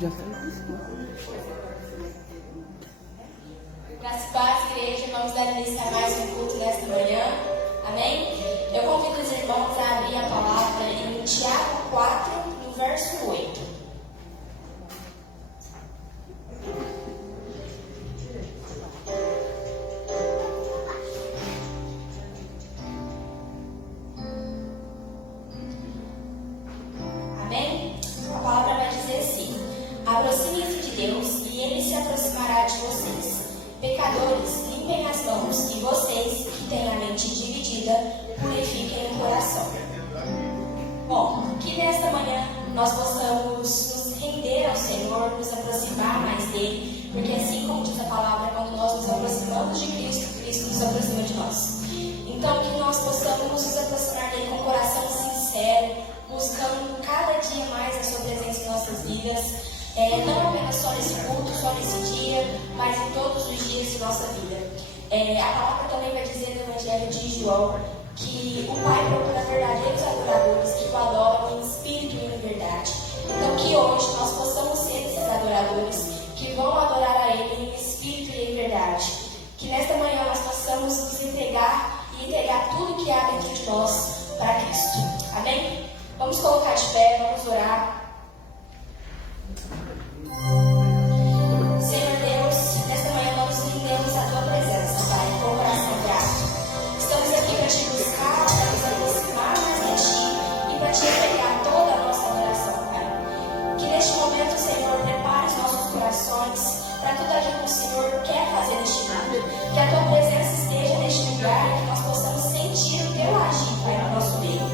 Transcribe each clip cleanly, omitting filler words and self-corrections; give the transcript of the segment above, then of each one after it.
Já fez isso, né? Graças a Deus, igreja, vamos dar início a mais um culto nesta manhã. Amém? Eu convido os irmãos a abrir a palavra em Tiago 4, no verso 8. Amém? A palavra vai dizer assim: aproximem-se de Deus e Ele se aproximará de vocês. Pecadores, limpem as mãos, e vocês, que têm a mente dividida, purifiquem o coração. Bom, que nesta manhã nós possamos nos render ao Senhor, nos aproximar mais dEle, porque assim como diz a palavra, quando nós nos aproximamos de Cristo, Cristo nos aproxima de nós. Então, que nós possamos nos aproximar dEle com um coração sincero, buscando cada dia mais a sua presença em nossas vidas. Não apenas só nesse culto, só nesse dia, mas em todos os dias de nossa vida. A palavra também vai dizer no Evangelho de João que o Pai procura verdadeiros adoradores que o adoram em espírito e em verdade. Então que hoje nós possamos ser esses adoradores que vão adorar a Ele em espírito e em verdade. Que nesta manhã nós possamos nos entregar e entregar tudo que há dentro de nós para Cristo. Amém? Vamos colocar de pé, vamos orar. Senhor Deus, nesta manhã nós nos rendemos à Tua presença, Pai, com o coração grato. Estamos aqui para Te buscar, para nos aproximar mais de Ti e para Te entregar toda a nossa adoração, Pai. Que neste momento, Senhor, prepare os nossos corações para tudo aquilo que o Senhor quer fazer neste mundo. Que a Tua presença esteja neste lugar e que nós possamos sentir o Teu agir, Pai, no nosso meio.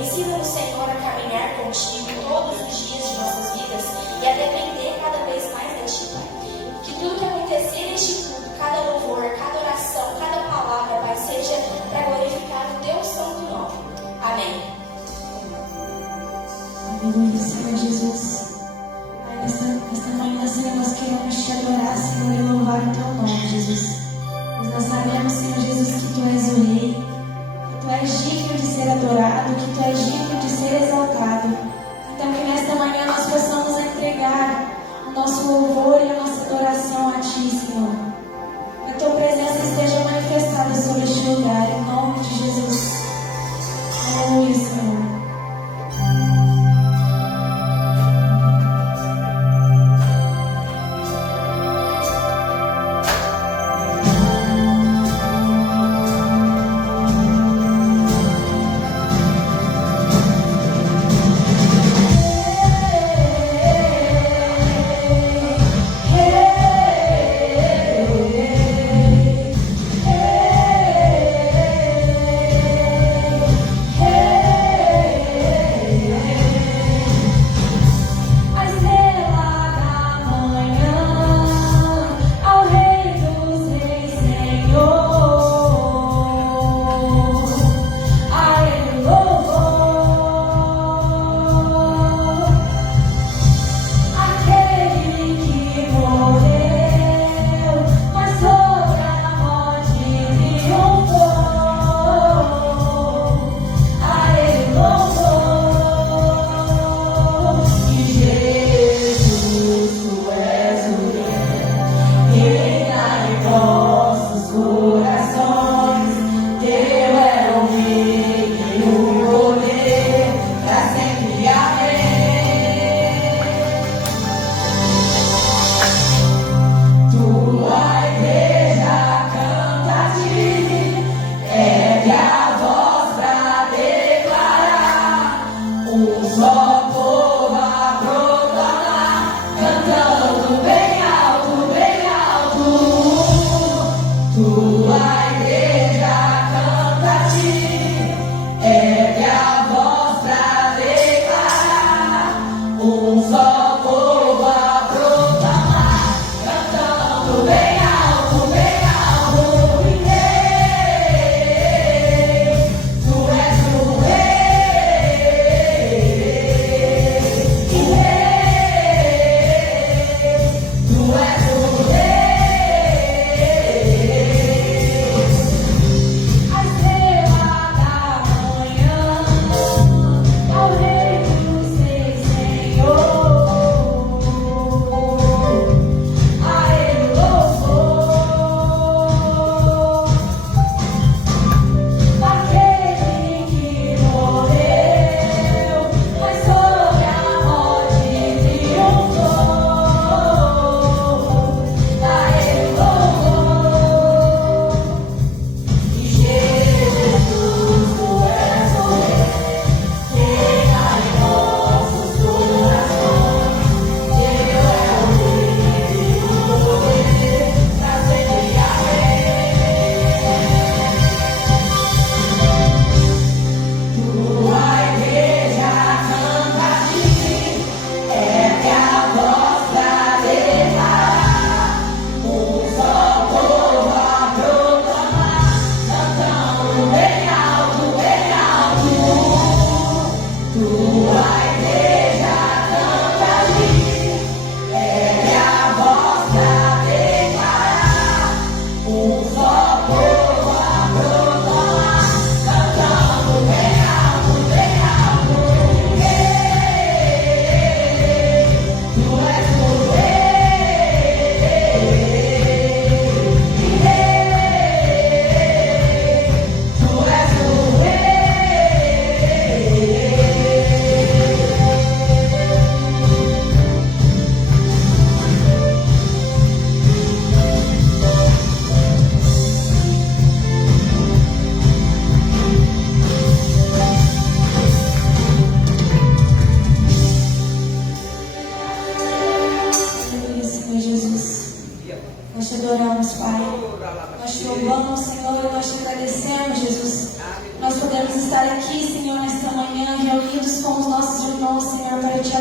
Ensina-nos, Senhor, a caminhar contigo todos os dias de nossas vidas e a depender cada vez mais de Ti, Pai. Que tudo que acontecer neste culto, cada louvor, cada oração, cada palavra, Pai, seja para glorificar o Teu santo nome. Amém. Aleluia, Senhor Jesus. Pai, nesta manhã, Senhor, nós queremos Te adorar, Senhor, e louvar o Teu nome, Jesus. Nós sabemos, Senhor Jesus, que Tu és o Rei, que Tu és digno de ser adorado, que Tu és digno de ser exaltado. Então, que nesta manhã nós possamos entregar o nosso louvor e a nossa adoração a Ti, Senhor. Que a Tua presença esteja manifestada sobre este lugar, em nome de Jesus. Aleluia, Senhor.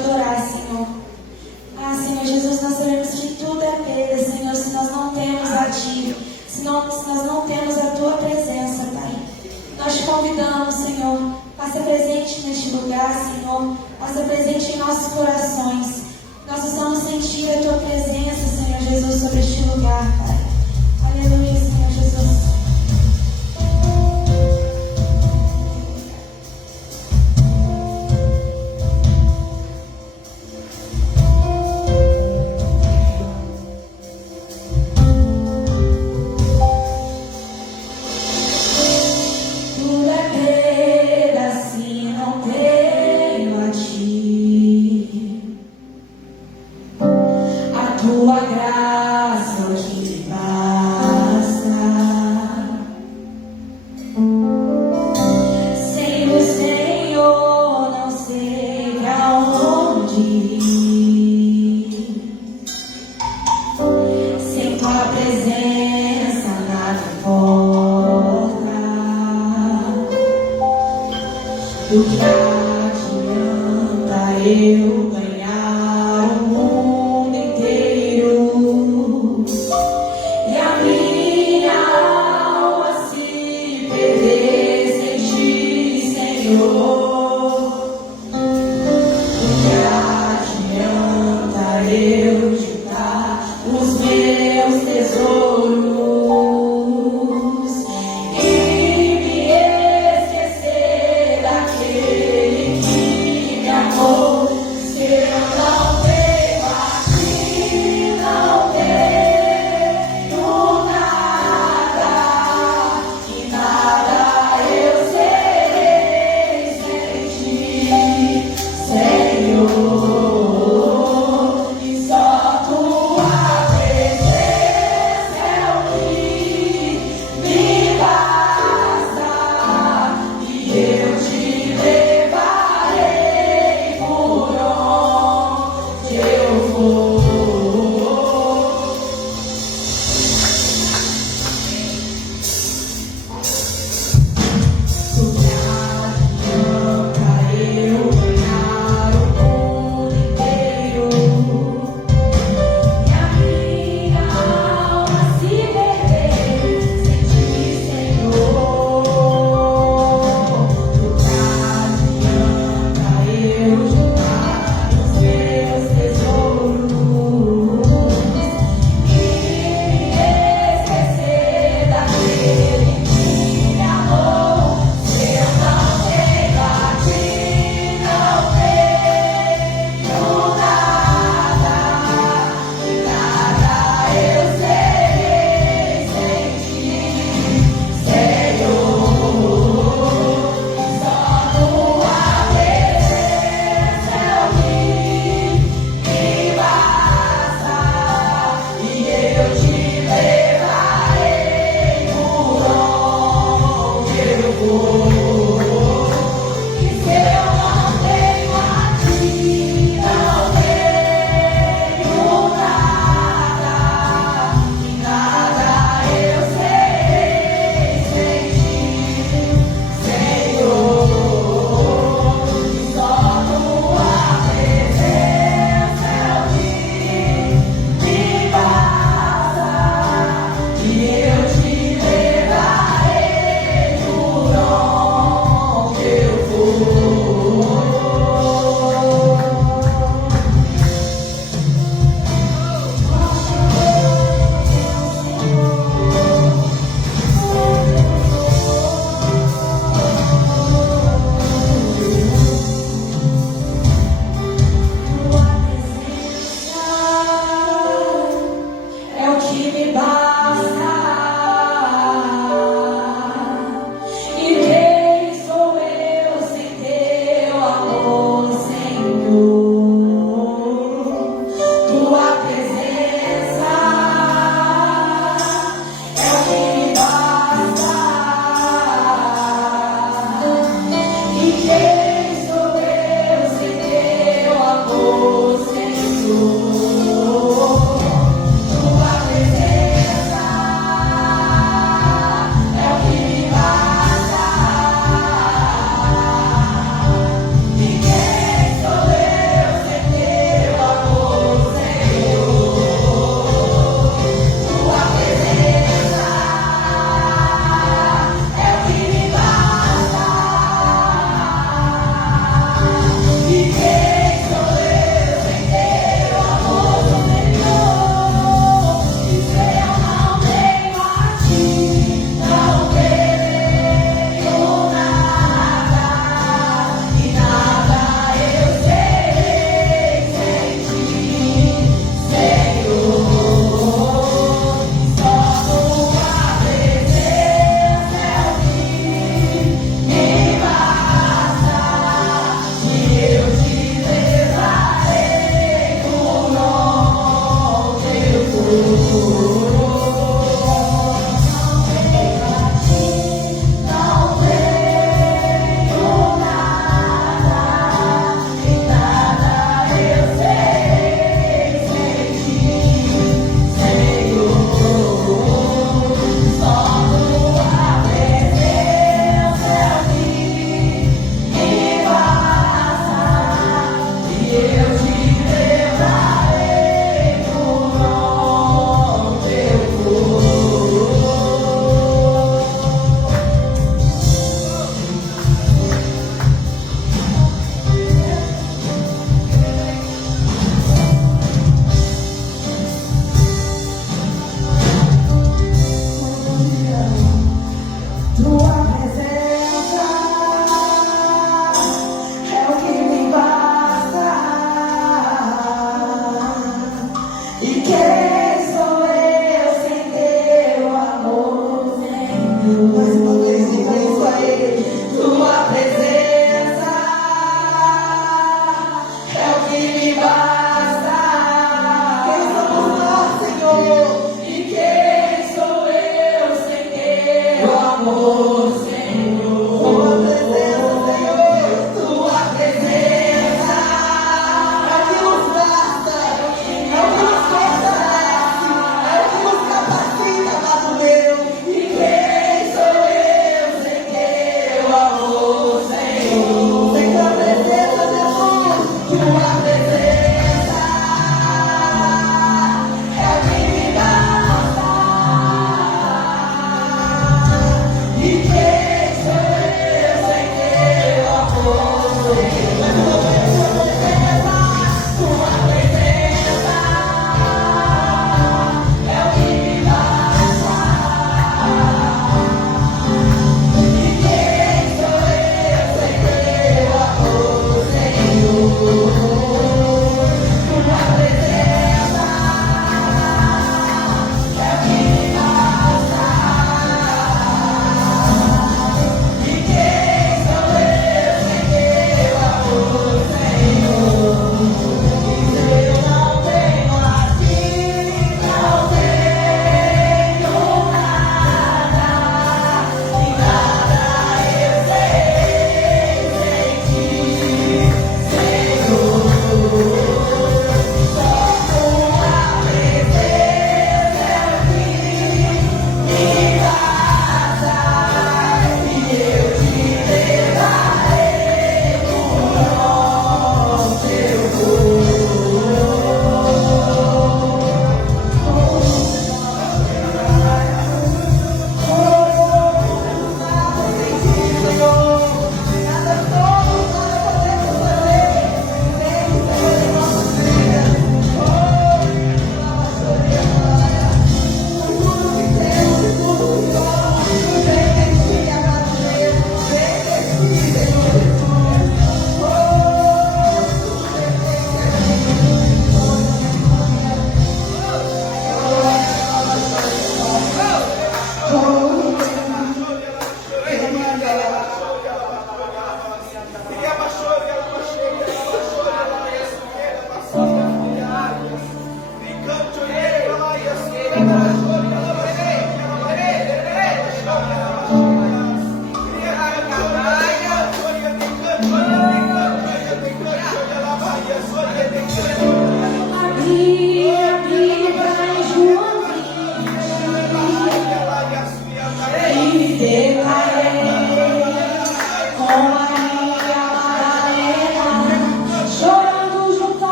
adorar, Senhor. Ah, Senhor Jesus, nós sabemos que tudo é perda, Senhor, se nós não temos a Ti, se nós não temos a Tua presença, Pai. Nós te convidamos, Senhor, faça presente neste lugar, Senhor, faça presente em nossos corações. Nós estamos sentindo a Tua presença, Senhor Jesus, sobre este lugar, Pai. Aleluia, Senhor Jesus. Tua graça hoje me basta. Sem o Senhor não sei pra onde ir. Sem tua presença nada importa. Do que adianta eu ganhar o mundo inteiro e a minha alma se perder sem ti, Senhor? Do que adianta eu juntar os meus tesouros e me esquecer daquele que me amou?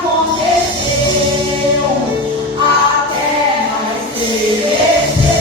aconteceu, até mais ser.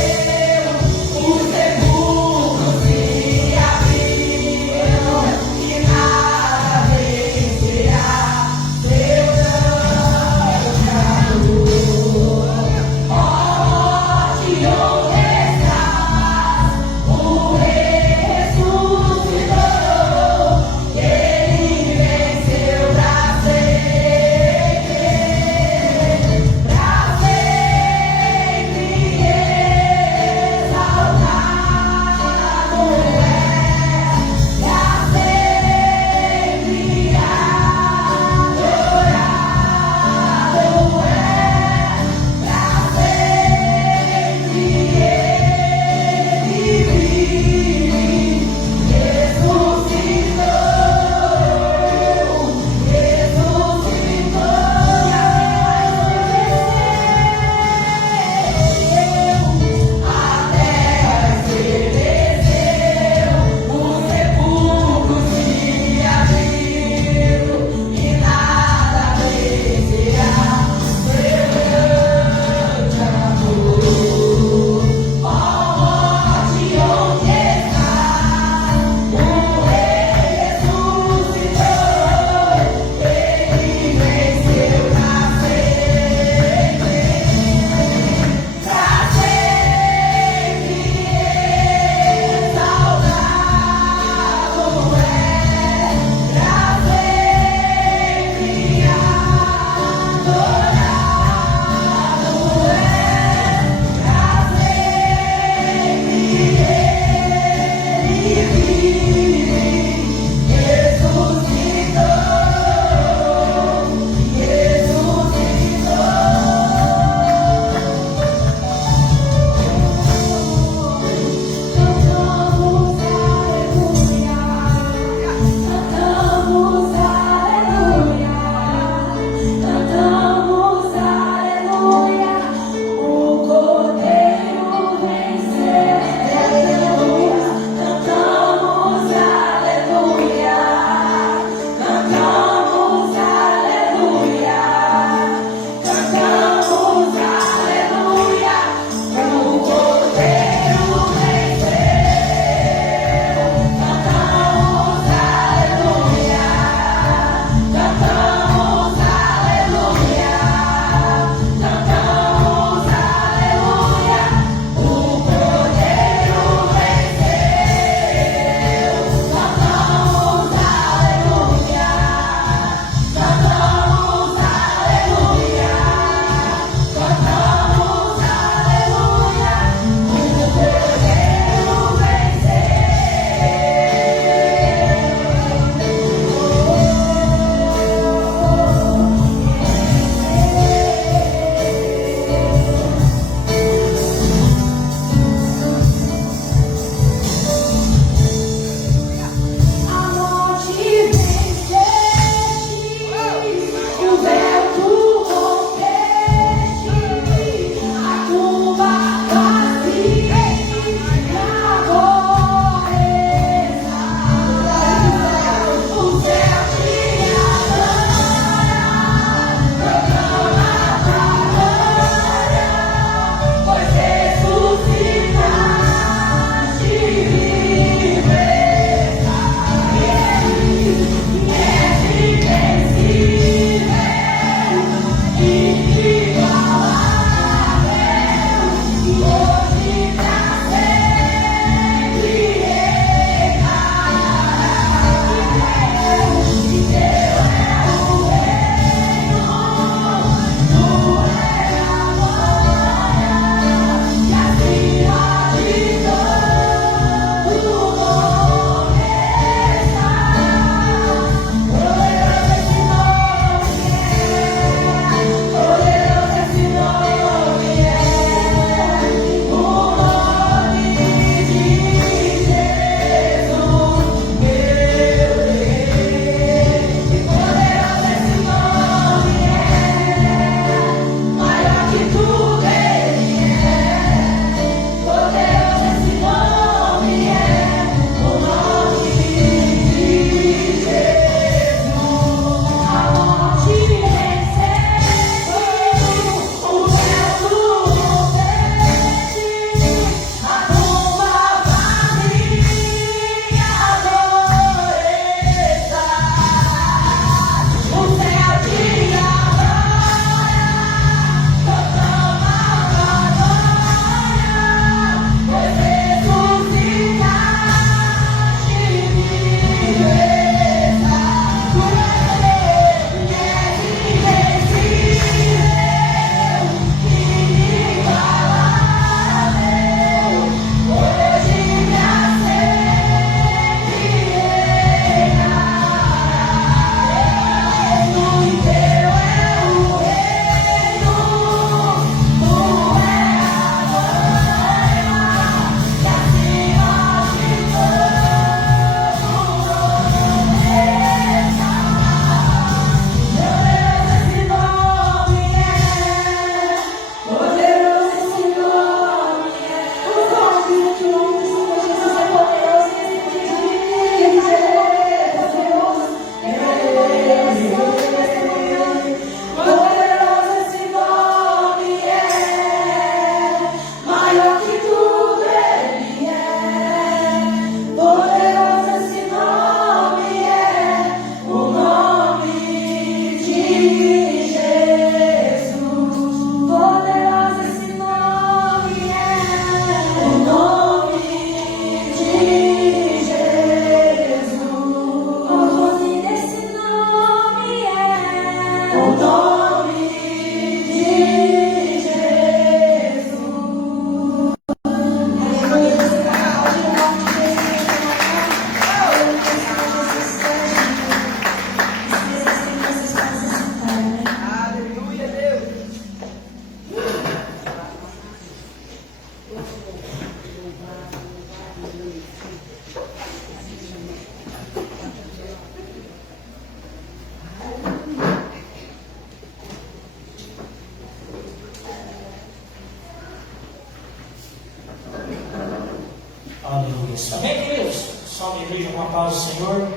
paz do Senhor.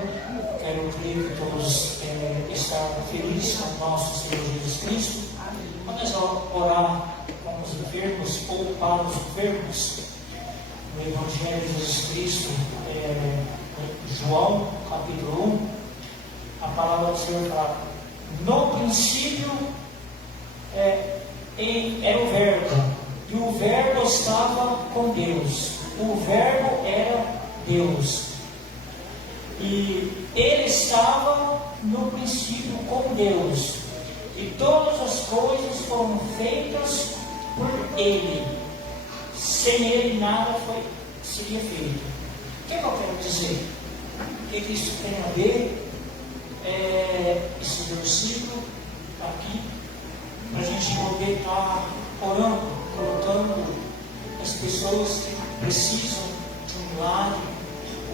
Quero crer que todos estão felizes com o nosso Senhor Jesus Cristo. Vamos orar com os enfermos ou para os enfermos. No Evangelho de Jesus Cristo, João, capítulo 1, a palavra do Senhor fala: no princípio era o Verbo, e o Verbo estava com Deus. O Verbo era Deus. E ele estava no princípio com Deus. E todas as coisas foram feitas por ele. Sem ele nada seria feito. O que eu quero dizer? O que isso tem a ver? Esse versículo aqui, para a gente poder estar orando, colocando as pessoas que precisam de um milagre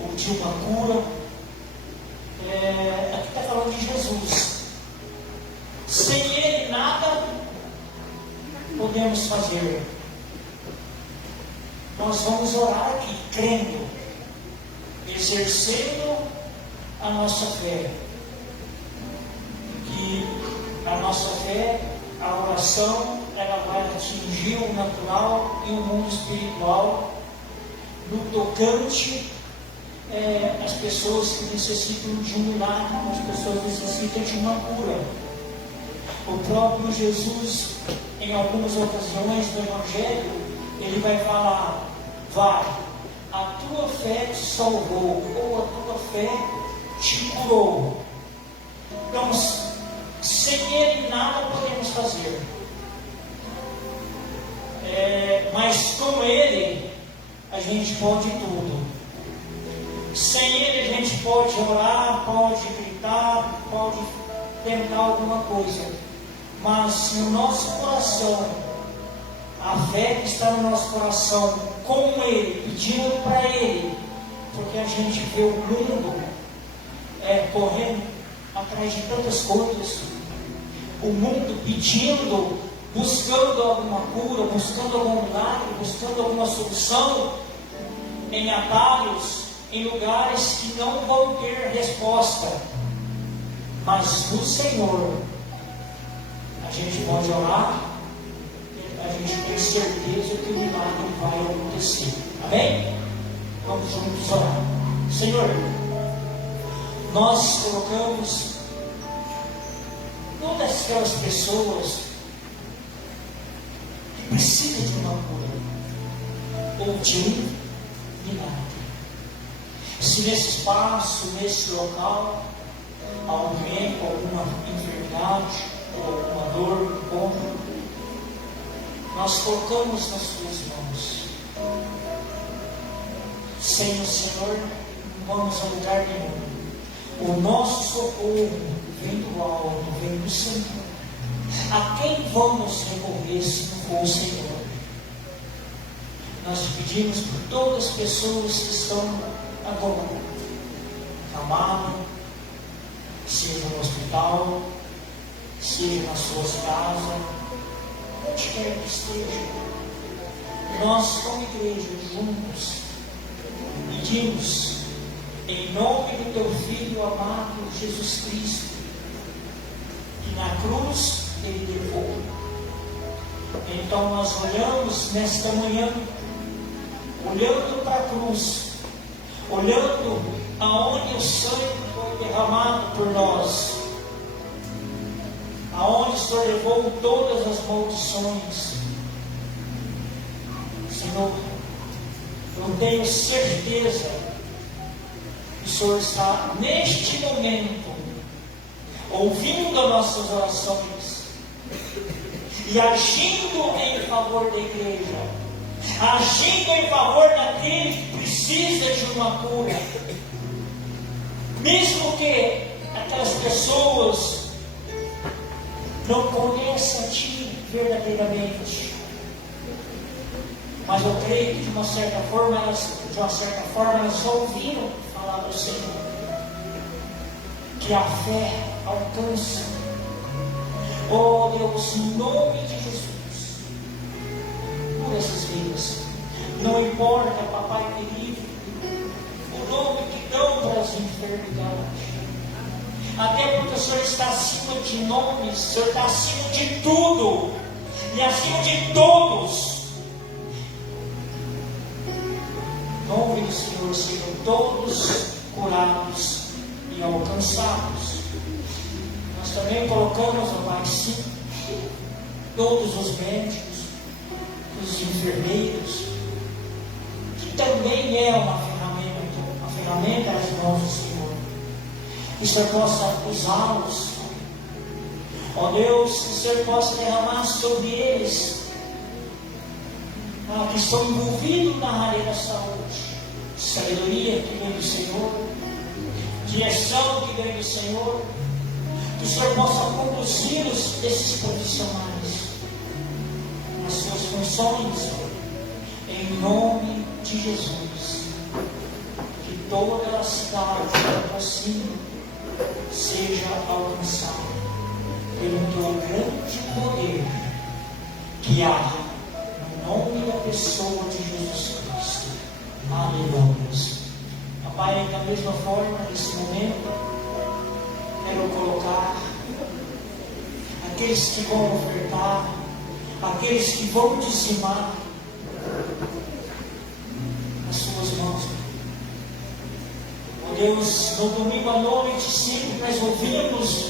ou de uma cura. Aqui está falando de Jesus. Sem ele nada podemos fazer. Nós vamos orar aqui, crendo, exercendo a nossa fé. Que a nossa fé, a oração, ela vai atingir o natural e o mundo espiritual, no tocante as pessoas que necessitam de um milagre, as pessoas necessitam de uma cura. O próprio Jesus, em algumas ocasiões do Evangelho, ele vai falar: vai, a tua fé te salvou, ou a tua fé te curou. Então, sem ele nada podemos fazer. Mas com ele a gente pode tudo. Sem ele a gente pode orar, pode gritar, pode tentar alguma coisa. Mas se o nosso coração, a fé que está no nosso coração, com ele, pedindo para ele, porque a gente vê o mundo correndo atrás de tantas coisas, o mundo pedindo, buscando alguma cura, buscando algum milagre, buscando alguma solução, em atalhos, em lugares que não vão ter resposta. Mas no Senhor a gente pode orar, a gente tem certeza que o milagre vai acontecer. Amém? Vamos juntos orar. Senhor, nós colocamos todas aquelas pessoas que precisam de uma cura ou de um milagre. Se nesse espaço, nesse local, alguém com alguma enfermidade ou alguma dor, encontra, nós colocamos nas tuas mãos. Sem o Senhor, não vamos a lugar nenhum. O nosso socorro vem do alto, vem do Senhor. A quem vamos recorrer se não for o Senhor? Nós te pedimos por todas as pessoas que estão agora acamada, seja no hospital, seja nas suas casas, onde quer que esteja. Nós, como igreja, juntos, pedimos em nome do teu Filho amado Jesus Cristo, que na cruz ele levou. Então nós olhamos nesta manhã, olhando para a cruz, olhando aonde o sangue foi derramado por nós, aonde o Senhor levou todas as maldições. Senhor, eu tenho certeza que o Senhor está neste momento ouvindo as nossas orações e agindo em favor da igreja, agindo em favor daquele que precisa de uma cura, mesmo que aquelas pessoas não conheçam a Ti verdadeiramente. Mas eu creio que de uma certa forma elas ouviram falar do Senhor. Que a fé alcança. Oh Deus, em nome de Jesus, por essas vidas. Não importa, papai querido, o nome que dão para as eternidade. Até porque o Senhor está acima de nomes, o Senhor está acima de tudo e acima de todos. Em nome do Senhor, sejam todos curados e alcançados. Nós também colocamos, ó Pai, sim, todos os médicos, os enfermeiros, que também é uma ferramenta às mãos do Senhor. Que o Senhor possa usá-los. Ó Deus, que o Senhor possa derramar sobre eles que estão envolvidos na área da saúde, sabedoria que vem do Senhor, direção que vem do Senhor, que o Senhor possa conduzi-los, esses profissionais, nas suas funções, em nome de Jesus. Que toda a cidade assim seja alcançada pelo teu grande poder que há no nome da pessoa de Jesus Cristo. Aleluia. Pai, da mesma forma, nesse momento, quero colocar aqueles que vão ofertar, aqueles que vão dizimar nas suas mãos. Ó Deus, no domingo à noite, sempre nós ouvimos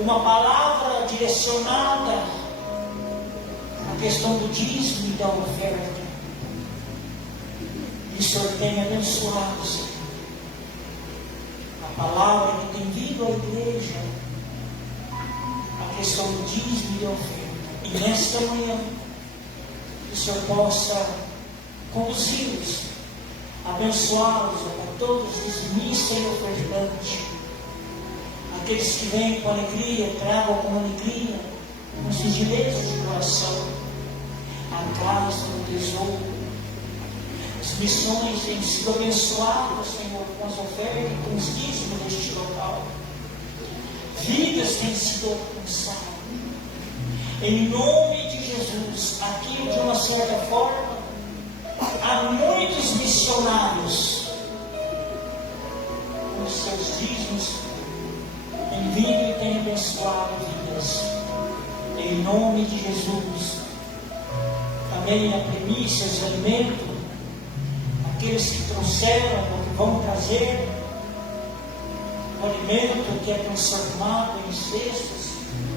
uma palavra direcionada à questão do dízimo e da oferta. Que o Senhor tenha abençoado, Senhor, a palavra que tem vindo à igreja, a questão do dízimo e da oferta. E nesta manhã, que o Senhor possa conduzi-los, abençoá-los, a todos os dizimistas e ofertantes, aqueles que vêm com alegria, tragam com alegria, com singeleza de coração, a casa do tesouro. As missões têm sido abençoadas, Senhor, com as ofertas e com os dízimos deste local. Vidas têm sido alcançadas. Em nome de Jesus, aqui de uma certa forma, há muitos missionários com os seus dízimos têm vindo e têm abençoado vidas. Em nome de Jesus. Também a primícia, os alimentos, aqueles que trouxeram ou que vão trazer o alimento que é transformado em cestos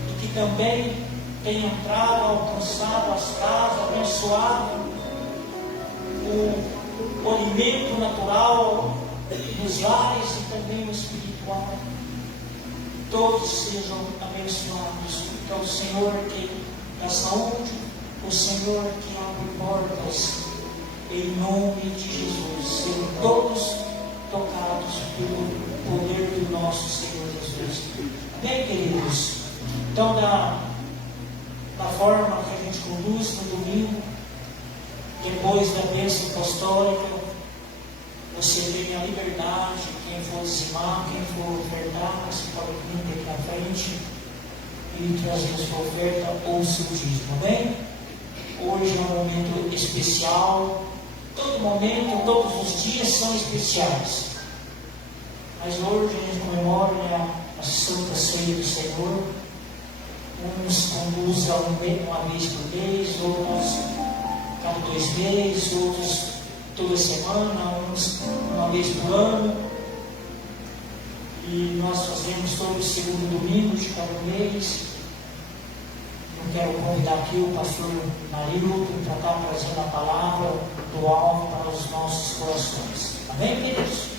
e que também tem entrado, alcançado as casas, abençoado o alimento natural nos lares e também o espiritual. Todos sejam abençoados. Então, o Senhor que dá saúde, o Senhor que abre portas, em nome de Jesus, sejam todos tocados pelo poder do nosso Senhor Jesus. Amém, queridos? Então, da forma que a gente conduz no domingo, depois da bênção apostólica, você tem a liberdade, quem for dizimar, quem for ofertar, você pode vir aqui na frente e trazer a sua oferta ou o seu dízimo, amém? Hoje é um momento especial. Todo momento, todos os dias são especiais. Mas hoje a gente comemora a Santa Ceia do Senhor. Uns conduzem uma vez por mês, outros cada 2 meses, outros toda semana, uns uma vez por ano. E nós fazemos todo o segundo domingo de cada mês. Eu quero convidar aqui o pastor Marildo para estar trazendo a palavra do alto para os nossos corações. Amém, queridos?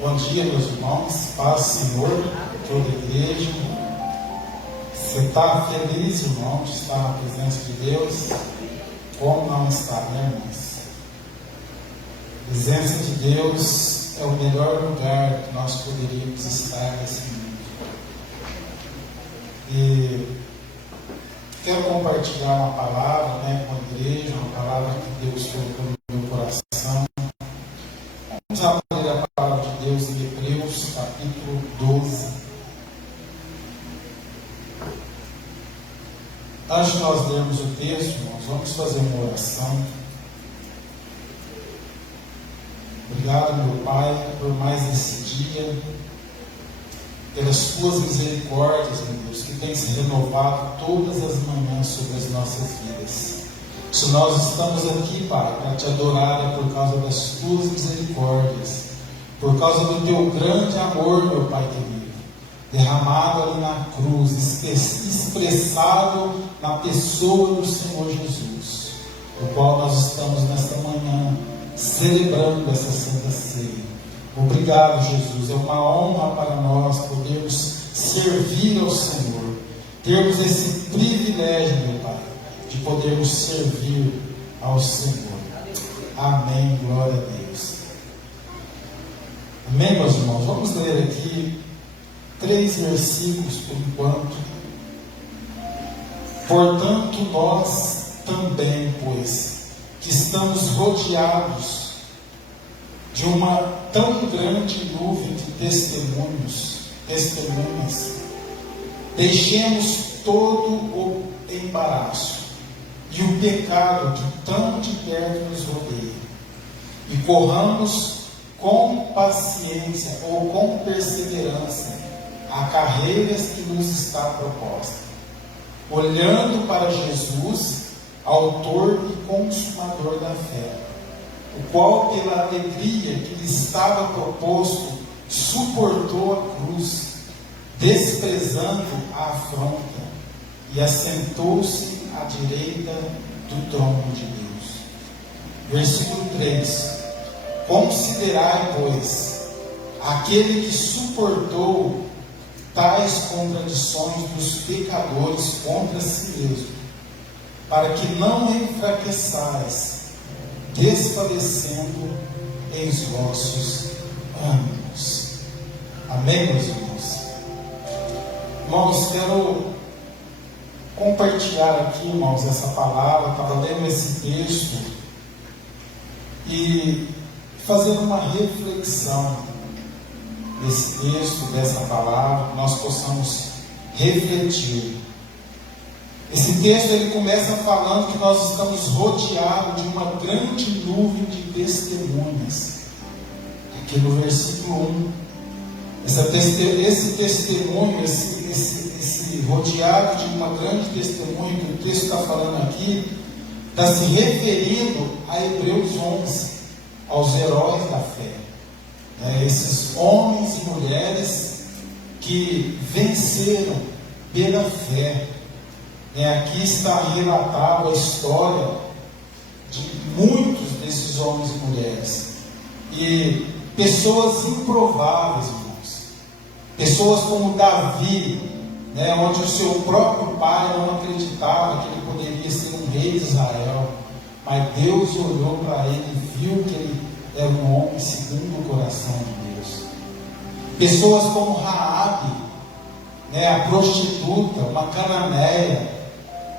Bom dia, meus irmãos. Paz, Senhor, toda a igreja. Você está feliz, irmão, de estar na presença de Deus? Como não está, né, irmãos? A presença de Deus é o melhor lugar que nós poderíamos estar nesse mundo. E quero compartilhar uma palavra, com a igreja, uma palavra que Deus colocou no meu coração. Vamos abrir a palavra de Deus em Hebreus, capítulo 12. de nós lermos o texto, irmãos, vamos fazer uma oração. Obrigado, meu Pai, por mais esse dia, pelas tuas misericórdias, meu Deus, que tem se renovado todas as manhãs sobre as nossas vidas. Se nós estamos aqui, Pai, para te adorar, é por causa das tuas misericórdias, por causa do teu grande amor, meu Pai querido, derramado ali na cruz, expressado na pessoa do Senhor Jesus, o qual nós estamos nesta manhã celebrando essa Santa Ceia. Obrigado, Jesus, é uma honra para nós podermos servir ao Senhor, termos esse privilégio, meu Pai, de podermos servir ao Senhor. Amém, glória a Deus. Amém, meus irmãos? Vamos ler aqui 3 versículos por enquanto. Portanto, nós também, pois, que estamos rodeados de uma tão grande nuvem de testemunhas, deixemos todo o embaraço e o pecado que tão de perto nos rodeia, e corramos com paciência ou com perseverança a carreira que nos está proposta, olhando para Jesus, autor e consumador da fé, o qual, pela alegria que lhe estava proposto, suportou a cruz, desprezando a afronta, e assentou-se à direita do trono de Deus. Versículo 3: Considerai, pois, aquele que suportou tais contradições dos pecadores contra si mesmo, para que não enfraqueçais, desfalecendo em vossos ânimos. Amém, meus irmãos? Irmãos, quero compartilhar aqui, irmãos, essa palavra. Estava lendo esse texto e fazendo uma reflexão desse texto, dessa palavra, que nós possamos refletir. Esse texto ele começa falando que nós estamos rodeados de uma grande nuvem de testemunhas. Aqui no versículo 1, esse testemunho, esse rodeado de uma grande testemunha que o texto está falando aqui, está se referindo a Hebreus 11, aos heróis da fé. Esses homens e mulheres que venceram pela fé. Aqui está relatado a história de muitos desses homens e mulheres, e pessoas improváveis, irmãos, pessoas como Davi, onde o seu próprio pai não acreditava que ele poderia ser um rei de Israel, mas Deus olhou para ele e viu que ele era um homem segundo o coração de Deus. Pessoas como Raabe, a prostituta, uma cananeia.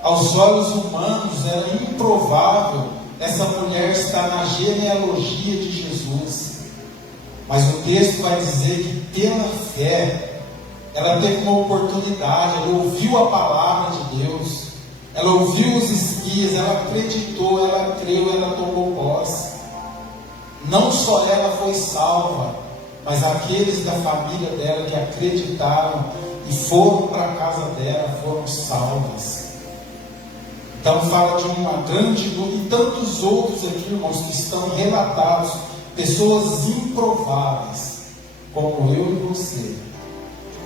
Aos olhos humanos era improvável essa mulher estar na genealogia de Jesus, mas o texto vai dizer que pela fé ela teve uma oportunidade, ela ouviu a palavra de Deus, ela ouviu os esquias, ela acreditou, ela creu, ela tomou posse. Não só ela foi salva, mas aqueles da família dela que acreditaram e foram para a casa dela foram salvas. Então fala de uma grande nuvem e tantos outros aqui, irmãos, que estão relatados, pessoas improváveis, como eu e você,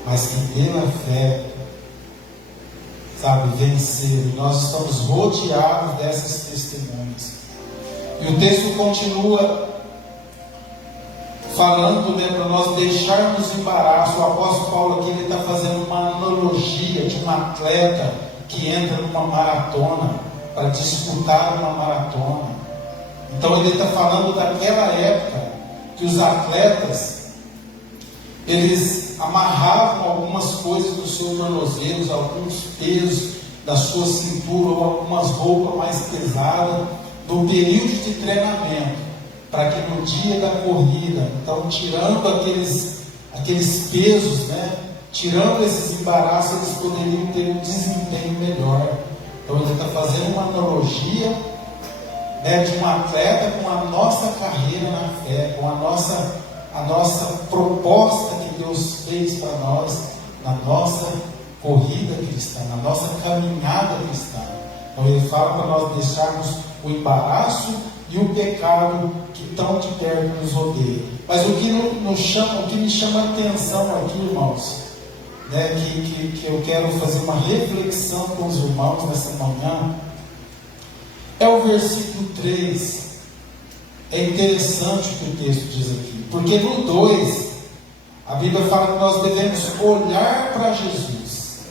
mas que pela fé, venceram. Nós estamos rodeados dessas testemunhas. E o texto continua falando, para nós deixarmos embaraço. O apóstolo Paulo aqui está fazendo uma analogia de um atleta que entra numa maratona, para disputar uma maratona. Então ele está falando daquela época que os atletas, eles amarravam algumas coisas dos seus tornozelos, alguns pesos da sua cintura, ou algumas roupas mais pesadas, no período de treinamento, para que no dia da corrida, então tirando aqueles pesos, tirando esses embaraços, eles poderiam ter um desempenho melhor. Então ele está fazendo uma analogia, né, de um atleta com a nossa carreira na fé, com a nossa proposta que Deus fez para nós, na nossa corrida cristã, na nossa caminhada cristã. Então ele fala para nós deixarmos o embaraço e o pecado que tão de perto nos rodeia. Mas o que me chama a atenção aqui, irmãos, né, que eu quero fazer uma reflexão com os irmãos nessa manhã, é o versículo 3. É interessante o que o texto diz aqui, porque no 2, a Bíblia fala que nós devemos olhar para Jesus.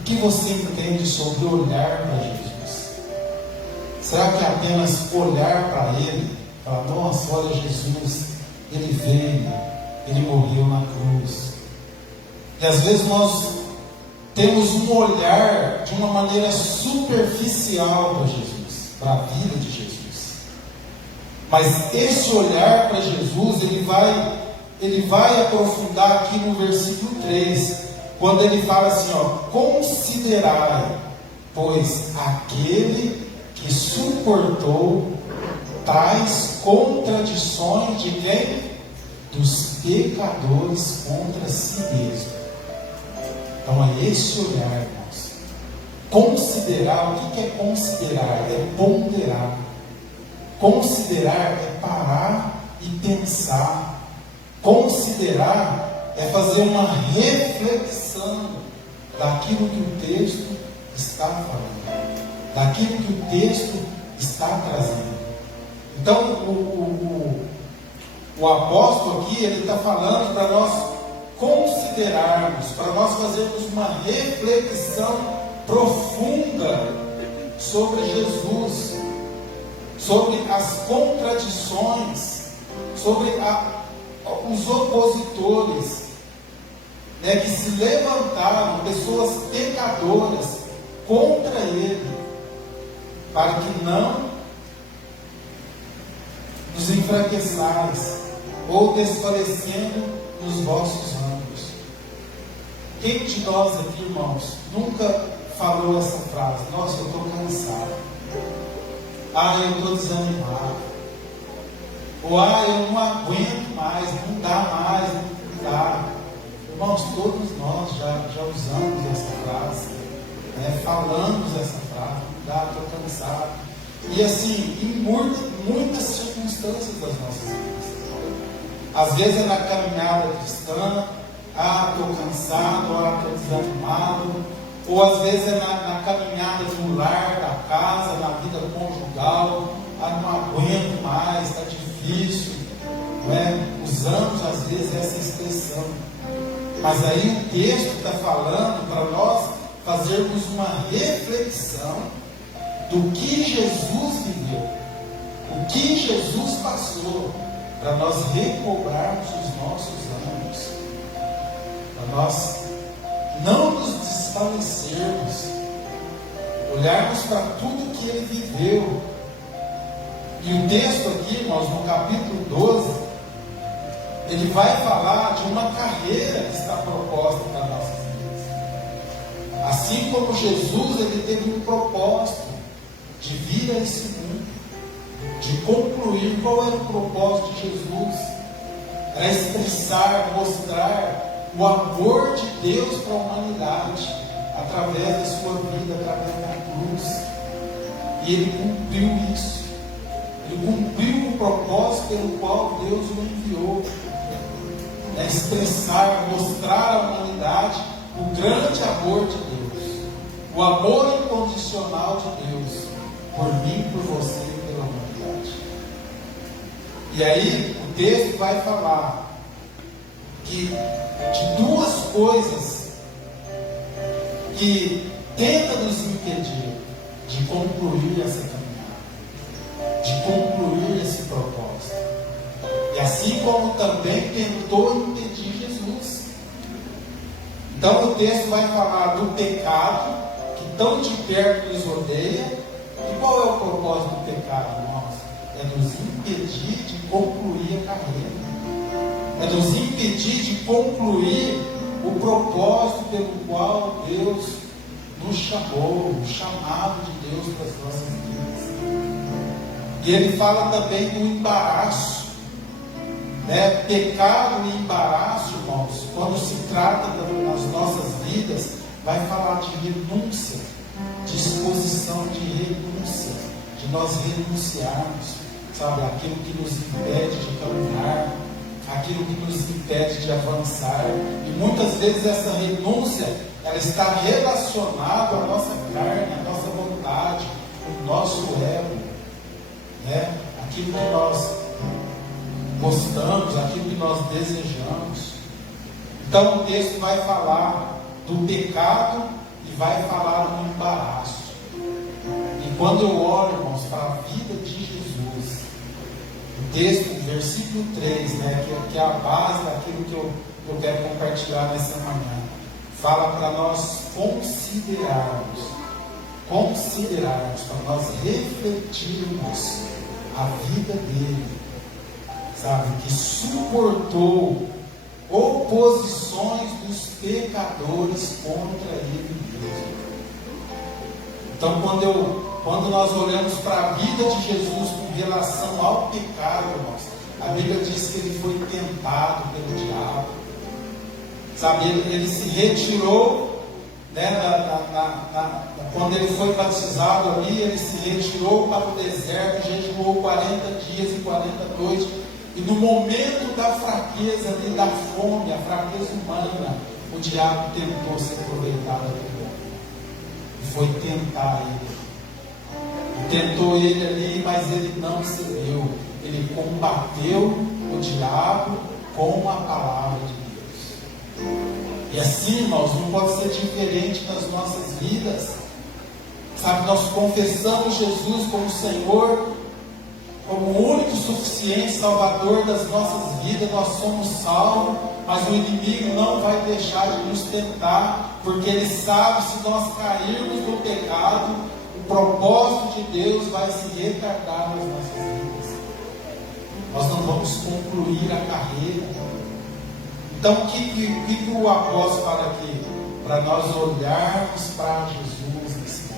O que você entende sobre olhar para Jesus? Será que é apenas olhar para Ele? Falar, nossa, olha Jesus, Ele veio, Ele morreu na cruz. E às vezes nós temos um olhar de uma maneira superficial para Jesus, para a vida de Jesus. Mas esse olhar para Jesus, ele vai aprofundar aqui no versículo 3, quando ele fala assim, ó, considerai, pois aquele que suportou tais contradições de quem? Dos pecadores contra si mesmo. Então é esse olhar, irmãos. Considerar, o que é considerar? É ponderar. Considerar é parar e pensar. Considerar é fazer uma reflexão daquilo que o texto está falando, daquilo que o texto está trazendo. Então, o apóstolo aqui, ele está falando para nós considerarmos, para nós fazermos uma reflexão profunda sobre Jesus, sobre as contradições, sobre os opositores, né, que se levantaram, pessoas pecadoras contra ele, para que não nos enfraqueçais, ou desfalecendo nos vossos ânimos. Quem de nós aqui, irmãos, nunca falou essa frase? Nossa, eu estou cansado. Eu estou desanimado. Ou eu não aguento mais, não dá mais, não dá. Irmãos, todos nós já usamos essa frase, né? Falamos essa frase, não dá, estou cansado. E assim, em muitas circunstâncias das nossas vidas. Às vezes é na caminhada cristã, estou cansado, estou desanimado. Ou às vezes é na caminhada no lar, da casa, na vida conjugal, não aguento mais, está difícil, não é? Usamos às vezes essa expressão. Mas aí o texto está falando para nós fazermos uma reflexão do que Jesus viveu, o que Jesus passou, para nós recobrarmos os nossos ânimos, para nós não nos desfalecermos, olharmos para tudo que ele viveu. E o texto aqui, irmãos, no capítulo 12, ele vai falar de uma carreira que está proposta para nossas vidas. Assim como Jesus, ele teve um propósito de vir a esse mundo, de concluir. Qual era o propósito de Jesus? Era expressar, mostrar o amor de Deus para a humanidade, através da sua vida, através da cruz. E ele cumpriu isso. Ele cumpriu o propósito pelo qual Deus o enviou. Expressar, mostrar à humanidade o grande amor de Deus, o amor incondicional de Deus, por mim, por você e pela humanidade. E aí o texto vai falar que de duas coisas que tentam nos impedir de concluir essa caminhada, de concluir esse propósito. E assim como também tentou impedir Jesus. Então o texto vai falar do pecado que tão de perto nos rodeia. E qual é o propósito do pecado, irmãos? É nos impedir de concluir a carreira. É nos impedir de concluir o propósito pelo qual Deus nos chamou, o chamado de Deus para as nossas vidas. E ele fala também do embaraço, né? Pecado e embaraço, irmãos, quando se trata das nossas vidas, vai falar de renúncia, disposição de renúncia, de nós renunciarmos, sabe, aquilo que nos impede de caminhar, aquilo que nos impede de avançar. E muitas vezes essa renúncia, ela está relacionada à nossa carne, à nossa vontade, ao nosso ego, né? Aquilo que nós gostamos, aquilo que nós desejamos. Então o texto vai falar do pecado e vai falar do embaraço. E quando eu olho, irmãos, para a vida de Jesus, o texto, versículo 3, né, que é a base daquilo que eu quero compartilhar nessa manhã, fala para nós considerarmos, para nós refletirmos a vida dele, sabe, que suportou oposições dos pecadores contra ele mesmo. Então, quando nós olhamos para a vida de Jesus com relação ao pecado, irmãos, a Bíblia diz que ele foi tentado pelo diabo, sabe, ele se retirou, né, quando ele foi batizado ali, ele se retirou para o deserto, jejuou 40 dias e 40 noites. E no momento da fraqueza, da fome, a fraqueza humana, o diabo tentou se aproveitar daquilo. E foi tentar ele. E tentou ele ali, mas ele não cedeu. Ele combateu o diabo com a palavra de Deus. E assim, irmãos, não pode ser diferente nas nossas vidas. Sabe, nós confessamos Jesus como Senhor, como o único suficiente Salvador das nossas vidas. Nós somos salvos, mas o inimigo não vai deixar de nos tentar, porque ele sabe, se nós cairmos no pecado, o propósito de Deus vai se retardar nas nossas vidas. Nós não vamos concluir a carreira. Então o que o apóstolo fala aqui? Para nós olharmos para Jesus nesse momento.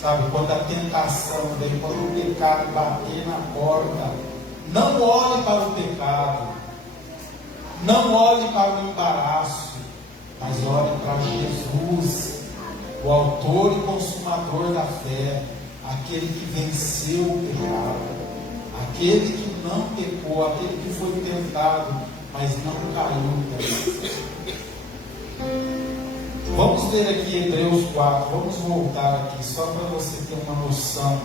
Sabe, quando a tentação vem, quando o pecado bater na porta, não olhe para o pecado, não olhe para o embaraço, mas olhe para Jesus, o autor e consumador da fé, aquele que venceu o pecado, aquele que não pecou, aquele que foi tentado, mas não caiu. Vamos ler aqui Hebreus 4, vamos voltar aqui, só para você ter uma noção,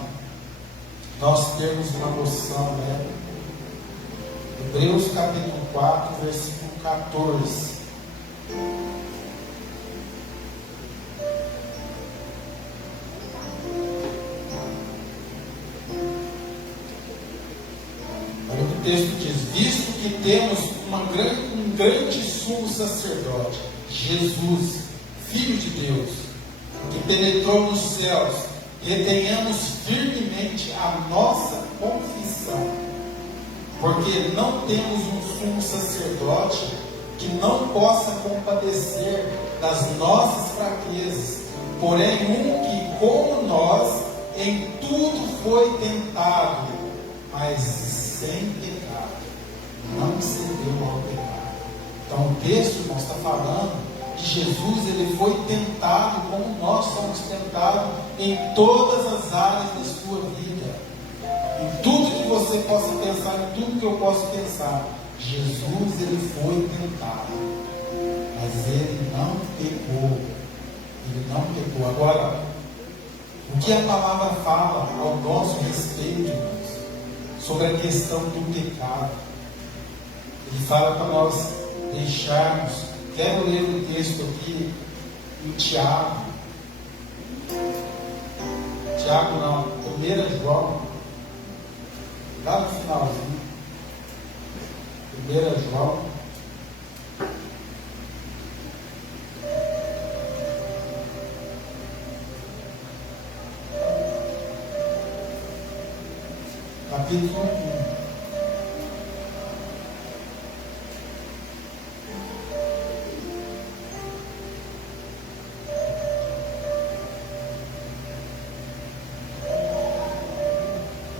nós termos uma noção, né? Hebreus capítulo 4, versículo 14. Olha o que o texto diz: visto que temos um grande sumo sacerdote, Jesus, Filho de Deus, que penetrou nos céus, retenhamos firmemente a nossa confissão, porque não temos um sumo sacerdote que não possa compadecer das nossas fraquezas, porém que, como nós, em tudo foi tentado, mas sem pecado, não cedeu ao pecado. Então o texto, irmão, está falando que Jesus, ele foi tentado como nós somos tentados em todas as áreas da sua vida. Em tudo que você possa pensar, em tudo que eu posso pensar, Jesus, ele foi tentado, mas ele não pecou. Ele não pecou. Agora, o que a palavra fala ao nosso respeito, irmãos, sobre a questão do pecado? Ele fala para nós deixarmos. Quero ler o texto aqui em Tiago. Tiago não, 1 João, lá no finalzinho. 1 João. Capítulo 1.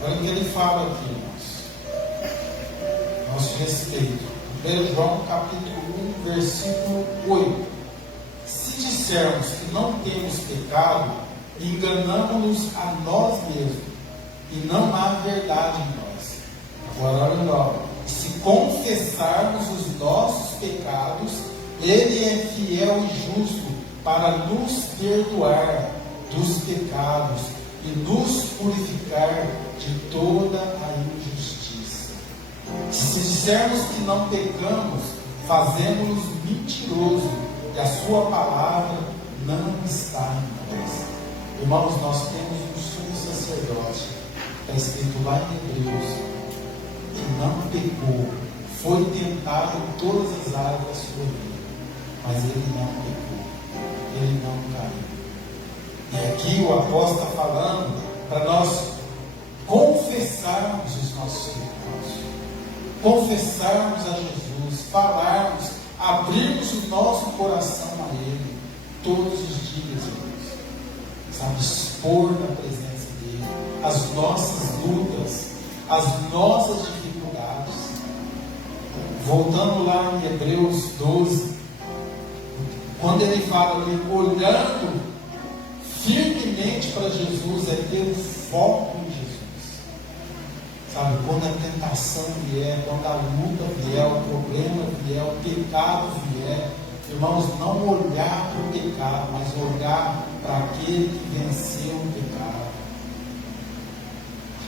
Olha o que ele fala aqui, irmãos. Nosso respeito. 1 João capítulo 1, versículo 8. Se dissermos que não temos pecado, enganamos-nos a nós mesmos, e não há verdade em nós. Agora olha lá. Se confessarmos os nossos pecados, Ele é fiel e justo para nos perdoar dos pecados e nos purificar de toda a injustiça. Se dissermos que não pecamos, fazemos-nos mentirosos e a sua palavra não está em nós. Irmãos, nós temos um sumo sacerdote, está escrito lá em Hebreus, que não pecou, foi tentado em todas as áreas da sua vida, mas ele não pecou, ele não caiu. E aqui o apóstolo está falando para nós confessarmos os nossos pecados, confessarmos a Jesus, falarmos, abrirmos o nosso coração a Ele todos os dias, irmãos. Sabe, expor na presença dEle as nossas lutas, as nossas dificuldades. Voltando lá em Hebreus 12, quando ele fala ali, olhando firmemente para Jesus, é ter o foco em Jesus. Sabe, quando a tentação vier, quando a luta vier, o problema vier, o pecado vier, irmãos, não olhar para o pecado, mas olhar para aquele que venceu o pecado.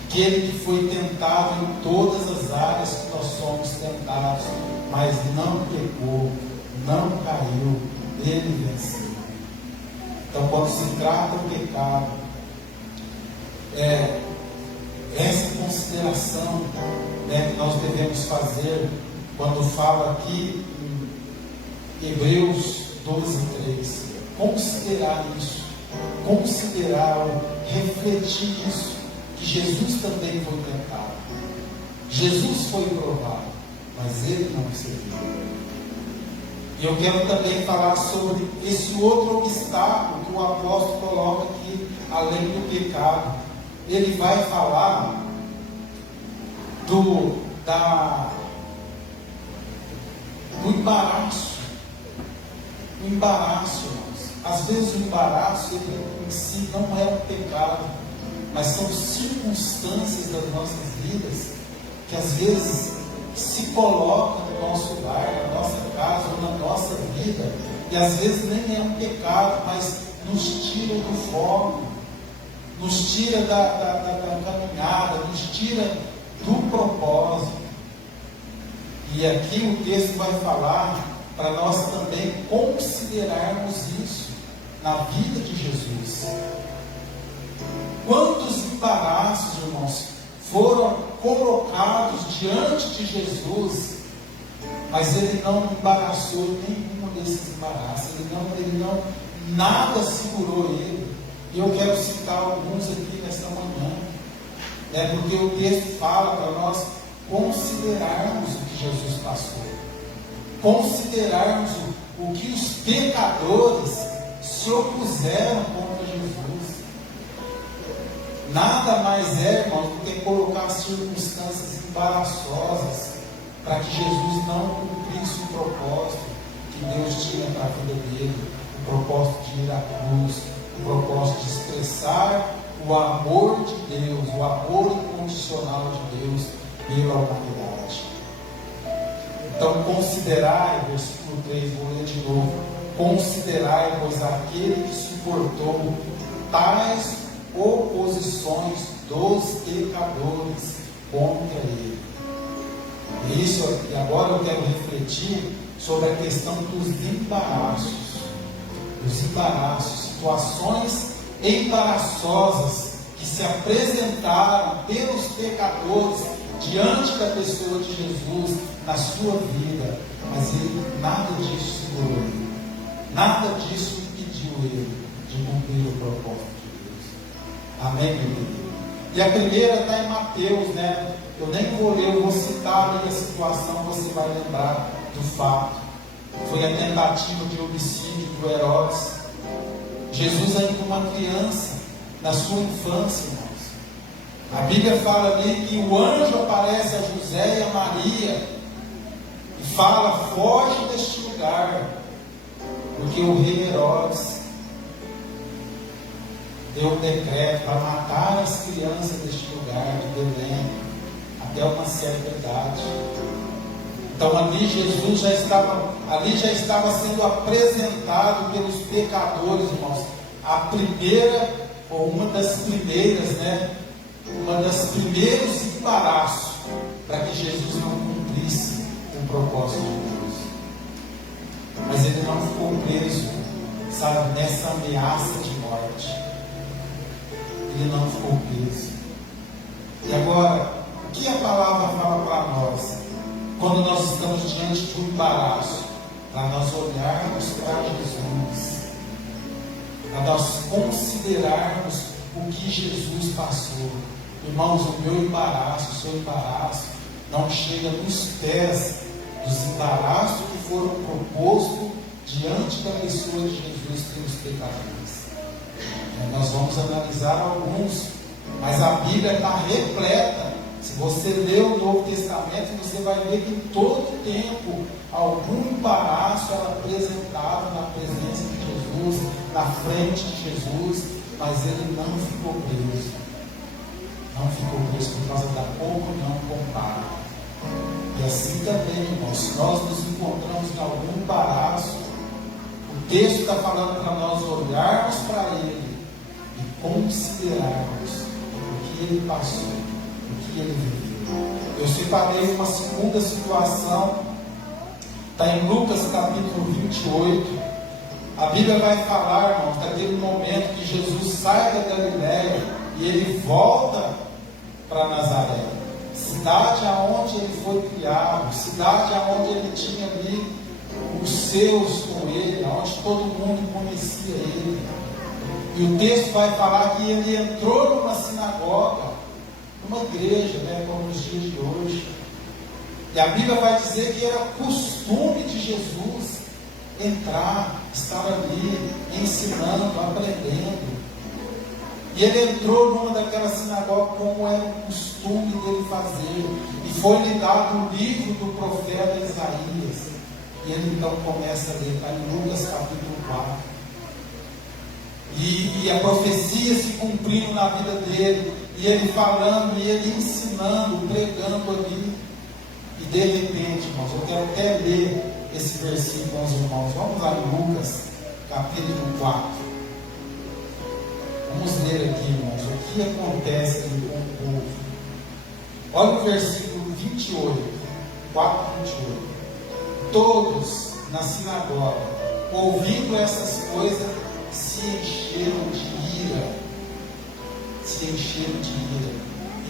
Aquele que foi tentado em todas as áreas que nós somos tentados, mas não pecou, não caiu, ele venceu. Então, quando se trata do pecado, essa consideração, que nós devemos fazer quando fala aqui em Hebreus 12:3. Considerar isso, considerar, refletir isso, que Jesus também foi tentado, Jesus foi provado, mas ele não serviu. E eu quero também falar sobre esse outro obstáculo que o apóstolo coloca aqui, além do pecado. Ele vai falar do embaraço. O embaraço, irmãos. Às vezes o embaraço ele, em si não é um pecado, mas são circunstâncias das nossas vidas que às vezes se colocam no nosso lar, na nossa casa ou na nossa vida, e às vezes nem é um pecado, mas nos tira do foco, nos tira da caminhada, nos tira do propósito. E aqui o texto vai falar para nós também considerarmos isso na vida de Jesus. Quantos embaraços, irmãos, foram colocados diante de Jesus, mas ele não embaraçou nenhum desses embaraços, nada segurou ele. E eu quero citar alguns aqui nessa manhã, porque o texto fala para nós considerarmos o que Jesus passou, considerarmos o que os pecadores se opuseram contra Jesus. Nada mais é, irmão, do que colocar circunstâncias embaraçosas para que Jesus não cumprisse o propósito que Deus tinha para a vida dele, o propósito de ir à cruz, o propósito de expressar o amor de Deus, o amor incondicional de Deus pela humanidade. Então, considerai, versículo 3, vou ler de novo: considerai-vos aquele que suportou tais oposições dos pecadores contra ele. E agora eu quero refletir sobre a questão dos embaraços. Os embaraços, situações embaraçosas que se apresentaram pelos pecadores diante da pessoa de Jesus na sua vida, mas ele nada disso segurou ele, nada disso impediu ele de cumprir o propósito de Deus. Amém, meu querido? E a primeira está em Mateus, né? Eu nem vou ler, eu vou citar ali a situação, você vai lembrar do fato. Foi a tentativa de homicídio do Herodes. Jesus ainda uma criança, na sua infância, irmãos. A Bíblia fala ali que o anjo aparece a José e a Maria e fala: foge deste lugar, porque o rei Herodes deu um decreto para matar as crianças deste lugar de Belém até uma certa idade. Então ali Jesus já estava sendo apresentado pelos pecadores, irmãos, a primeira, ou uma das primeiras, uma das primeiros embaraços para que Jesus não cumprisse o propósito de Deus. Mas ele não ficou preso, sabe, nessa ameaça de morte. Ele não ficou preso. E agora, o que a palavra fala para nós quando nós estamos diante de um embaraço? Para nós olharmos para Jesus, para nós considerarmos o que Jesus passou. Irmãos, o meu embaraço, o seu embaraço não chega nos pés dos embaraços que foram propostos diante da pessoa de Jesus pelos pecadores. Nós vamos analisar alguns, mas a Bíblia está repleta. Se você ler o Novo Testamento, você vai ver que em todo tempo algum embaraço era apresentado na presença de Jesus, na frente de Jesus, mas ele não ficou preso. Não ficou preso por causa da comunhão com o Pai. E assim também, irmãos, se nós nos encontramos em algum embaraço, o texto está falando para nós olharmos para Ele e considerarmos o que Ele passou, o que Ele viveu. Eu separei uma segunda situação, está em Lucas capítulo 28. A Bíblia vai falar, irmãos, daquele momento que Jesus sai da Galiléia e ele volta para Nazaré, cidade aonde ele foi criado, cidade aonde ele tinha ali os seus com ele, aonde todo mundo conhecia ele. E o texto vai falar que ele entrou numa sinagoga, numa igreja, como nos dias de hoje. E a Bíblia vai dizer que era costume de Jesus entrar, estar ali, ensinando, aprendendo. E ele entrou numa daquelas sinagogas como era o costume dele fazer. E foi-lhe dado o livro do profeta Isaías. E ele então começa a ler, está em Lucas capítulo 4. E a profecia se cumprindo na vida dele. E ele falando, e ele ensinando, pregando ali. E de repente, irmãos, eu quero até ler esse versículo aos irmãos. Vamos lá em Lucas capítulo 4. Vamos ler aqui, irmãos, o que acontece aqui com o povo. Olha o versículo 28, 4:28. Todos na sinagoga, ouvindo essas coisas, se encheram de ira. Se encheram de ira.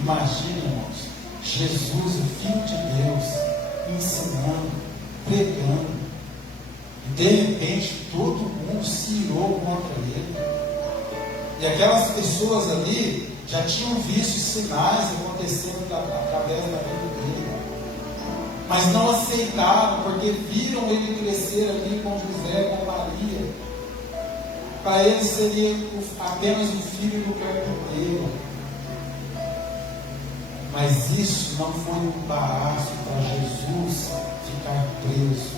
Imagina, irmãos, Jesus, o Filho de Deus, ensinando, pregando. E de repente todo mundo se irou contra ele. E aquelas pessoas ali já tinham visto sinais acontecendo através da vida dele. Mas não aceitaram, porque viram ele crescer ali com José, com Maria. Para eles seria apenas o filho do carpinteiro. Mas isso não foi um embaraço para Jesus ficar preso.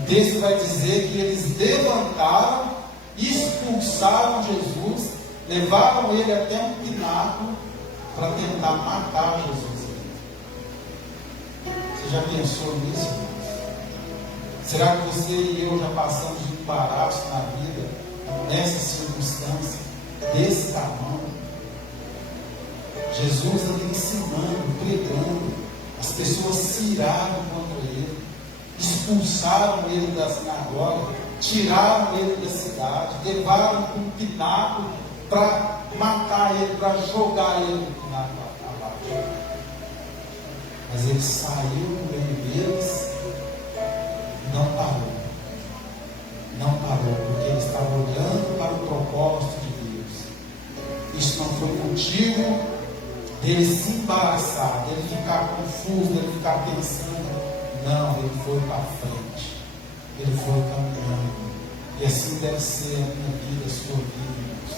O texto vai dizer que eles levantaram, expulsaram Jesus, levaram ele até um pináculo para tentar matar Jesus. Você já pensou nisso, irmãos? Será que você e eu já passamos de embaraço na vida, nessa circunstância, desse tamanho? Jesus ali ensinando, pregando, as pessoas se iraram contra ele, expulsaram ele da sinagoga, tiraram ele da cidade, levaram para um pináculo para matar ele, para jogar ele no pináculo abaixo. Mas ele saiu no meio deles e não parou. Não parou, porque ele estava olhando para o propósito de Deus. Isso não foi motivo dele se embaraçar, dele ficar confuso, dele ficar pensando. Não, ele foi para frente. Ele foi caminhando. E assim deve ser a minha vida, a sua vida, irmãos.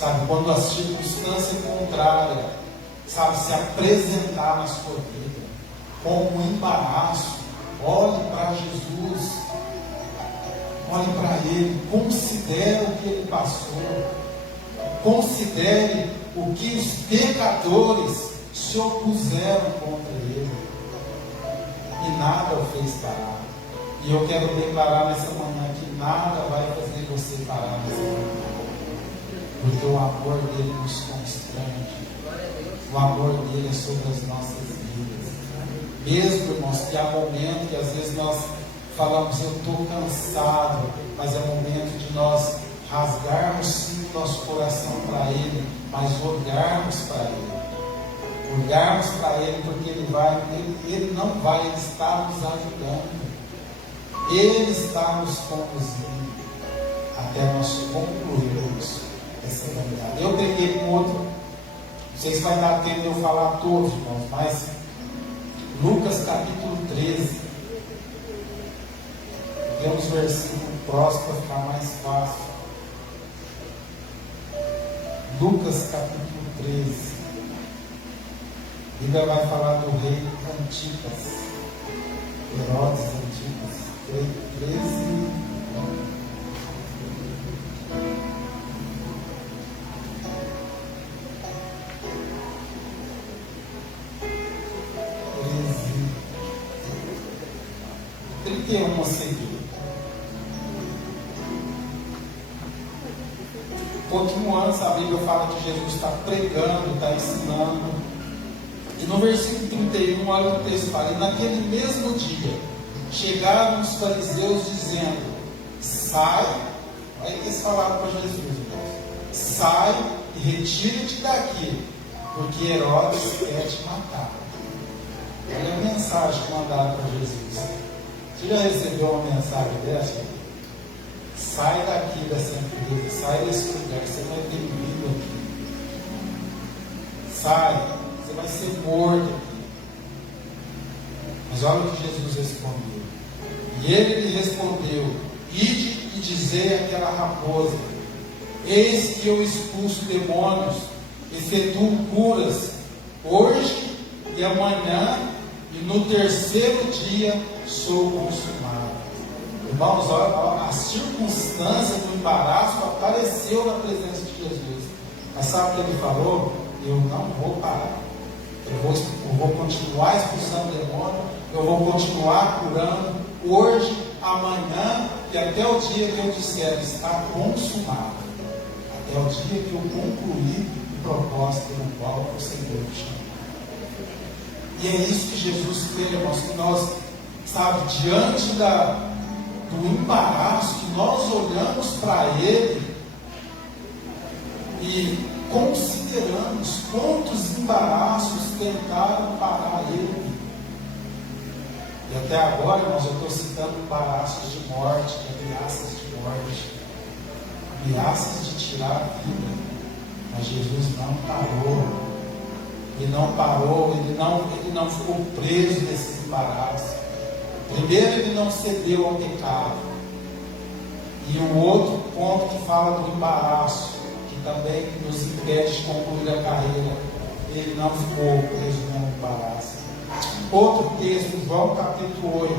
sabe, quando a circunstância contrária, sabe, se apresentar na sua vida como um embaraço, olhe para Jesus, olhe para Ele, considere o que Ele passou, considere o que os pecadores se opuseram contra Ele, e nada o fez parar. E eu quero declarar nessa manhã que nada vai fazer você parar nessa manhã, porque o amor dele nos constrange, o amor dele é sobre as nossas vidas. Mesmo, irmãos, que há momentos que às vezes nós falamos, eu estou cansado, mas é momento de nós rasgarmos sim o nosso coração para Ele, mas olharmos para Ele. Olharmos para Ele, porque Ele não vai, Ele está nos ajudando. Ele está nos conduzindo até nós concluirmos essa caminhada. Eu peguei com outro, não sei se vai dar tempo de eu falar todos, irmãos, mas Lucas capítulo 13. Tem uns versículos próximos para ficar mais fácil. Lucas capítulo 13. A Bíblia vai falar do rei Antipas, Herodes Antipas. 13. A seguir. Um pouquinho antes a Bíblia fala que Jesus está pregando, está ensinando. E no versículo 31, olha o texto fala: e naquele mesmo dia chegaram os fariseus dizendo: sai, olha o que eles falaram para Jesus, irmãos, sai e retira-te daqui, porque Herodes quer te matar. Olha a mensagem que mandaram para Jesus. Você já recebeu uma mensagem dessa? Sai daqui dessa empresa, sai desse lugar, você não é bem-vindo aqui. Sai, você vai ser morto aqui. Mas olha o que Jesus respondeu. E ele lhe respondeu: ide e dizei àquela raposa: eis que eu expulso demônios, efetuo curas, hoje e amanhã, e no terceiro dia sou consumado. Irmãos, olha, a circunstância do embaraço apareceu na presença de Jesus. Mas sabe o que ele falou? Eu não vou parar. Eu vou continuar expulsando demônio, eu vou continuar curando, hoje, amanhã, e até o dia que eu disser está consumado. Até o dia que eu concluir o propósito no qual o Senhor me chamou. E é isso que Jesus quer, irmãos, que nós, sabe, diante do embaraço, que nós olhamos para Ele e consideramos quantos embaraços tentaram parar Ele. E até agora, irmãos, eu estou citando embaraços de morte, ameaças de morte, ameaças de tirar a vida. Mas Jesus não parou. Ele não parou, ele não ficou preso nesses embaraços. Primeiro, ele não cedeu ao pecado. E o outro ponto que fala do embaraço, que também nos impede de concluir a carreira, ele não ficou preso no embaraço. Outro texto, João capítulo 8.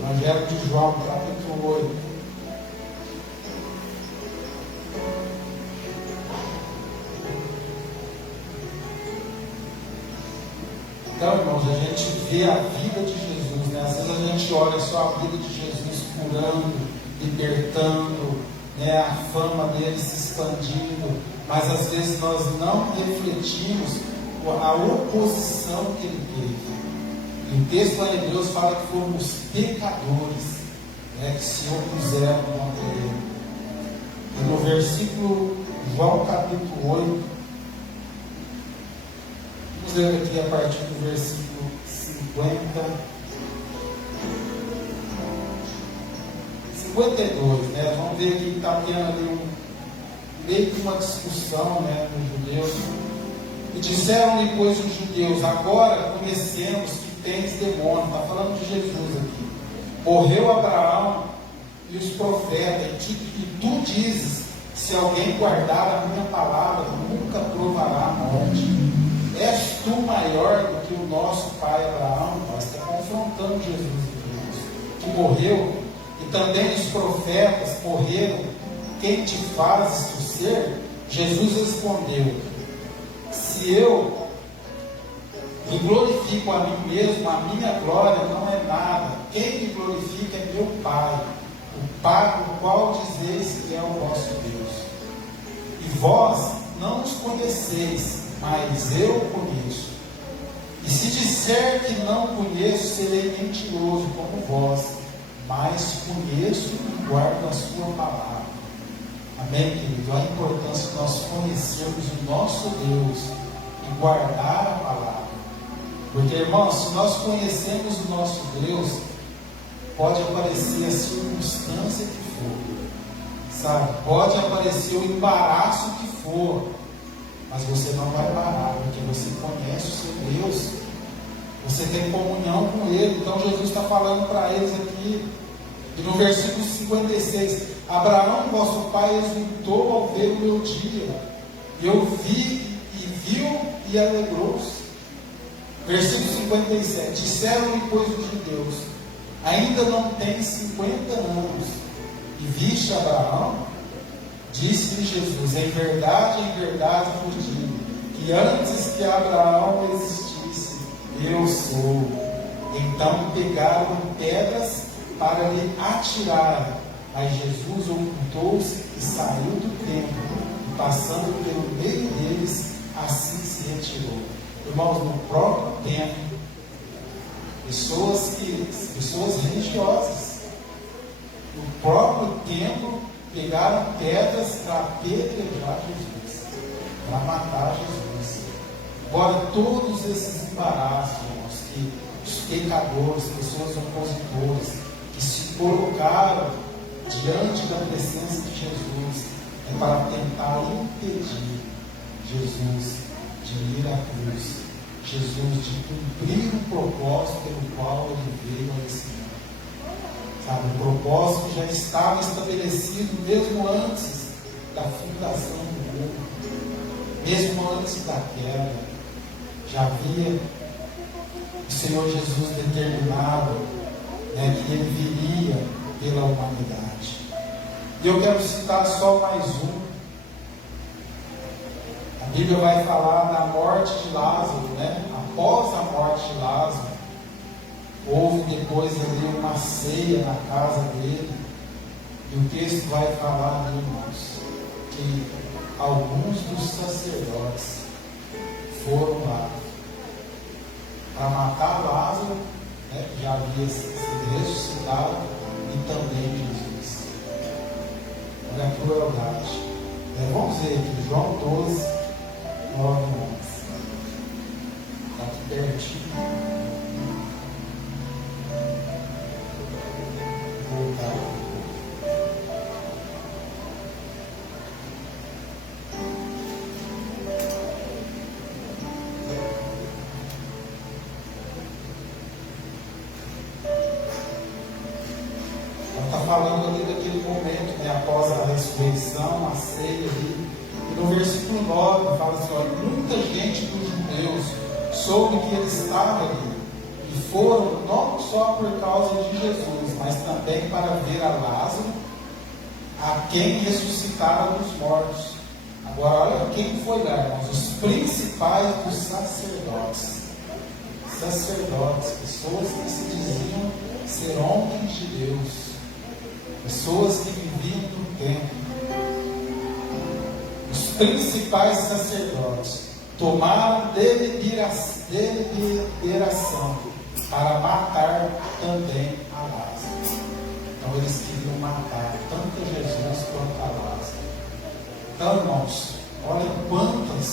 Evangelho de João capítulo 8. Então, irmãos, a gente vê a vida de Jesus, né? Às vezes a gente olha só a vida de Jesus curando, libertando, né? A fama dele se expandindo, mas às vezes nós não refletimos a oposição que ele teve. E o texto lá em Hebreus fala que foram os pecadores, né, que se opuseram contra ele. E no versículo, João capítulo 8, vamos ler aqui a partir do versículo 52, né? Vamos ver que está tendo ali meio que uma discussão, né, com os judeus. E disseram-lhe, pois, os judeus: agora conhecemos que tens demônio. Está falando de Jesus aqui. Morreu Abraão, e os profetas, e tu dizes: se alguém guardar a minha palavra, nunca provará a morte. És tu maior do que o nosso pai Abraão? Nós estamos confrontando Jesus que morreu, e também os profetas morreram. Quem te fazes tu ser? Jesus respondeu: se eu me glorifico a mim mesmo, a minha glória não é nada. Quem me glorifica é meu Pai, o Pai do qual dizeis que é o vosso Deus. E vós não os conheceis, mas eu conheço. E se disser que não conheço, serei mentiroso como vós, mas conheço e guardo a sua palavra. Amém, querido? A importância de nós conhecermos o nosso Deus e guardar a palavra. Porque, irmãos, se nós conhecemos o nosso Deus, pode aparecer a circunstância que for, sabe? Pode aparecer o embaraço que for, mas você não vai parar, porque você conhece o seu Deus, você tem comunhão com Ele. Então Jesus está falando para eles aqui, e no versículo 56, Abraão, vosso pai, exultou ao ver o meu dia, eu vi e viu e alegrou-se. Versículo 57, disseram-lhe, pois, os judeus: ainda não tens 50 anos, e viste Abraão? Disse-lhe Jesus: em verdade vos digo, que antes que Abraão existisse, eu sou. Então pegaram pedras para lhe atirar, mas Jesus ocultou-se e saiu do templo, e passando pelo meio deles, assim se retirou. Irmãos, no próprio templo, pessoas religiosas, no próprio templo, pegaram pedras para apedrejar Jesus, para matar Jesus. Agora, todos esses embaraços, irmãos, que os pecadores, pessoas opositoras, que se colocaram diante da presença de Jesus, é para tentar impedir Jesus de ir à cruz, Jesus de cumprir o propósito pelo qual ele veio a esse mundo. Sabe, o propósito já estava estabelecido mesmo antes da fundação do mundo, mesmo antes da queda. Já havia o Senhor Jesus determinado, que ele viria pela humanidade. E eu quero citar só mais um. A Bíblia vai falar da morte de Lázaro, após a morte de Lázaro, houve depois ali uma ceia na casa dele, e o texto vai falar, irmãos, que alguns dos sacerdotes foram lá para matar Lázaro, que já havia sido ressuscitado, e também Jesus. Olha a crueldade. Vamos ver aqui, João 12, 9 e 11. Está aqui pertinho. Vou voltar. Está falando ali daquele momento, após a ressurreição, a ceia ali. E no versículo 9 fala assim: olha, muita gente dos judeus soube que ele estava ali, e foram não só por causa de Jesus, mas também para ver a Lázaro, a quem ressuscitaram dos mortos. Agora, olha quem foi lá, irmãos: os principais dos sacerdotes. Sacerdotes, pessoas que se diziam ser homens de Deus, pessoas que viviam no templo. Os principais sacerdotes tomaram deliberação para matar também a Lázaro. Então eles queriam matar tanto Jesus quanto a Lázaro. Então, irmãos, olha quantas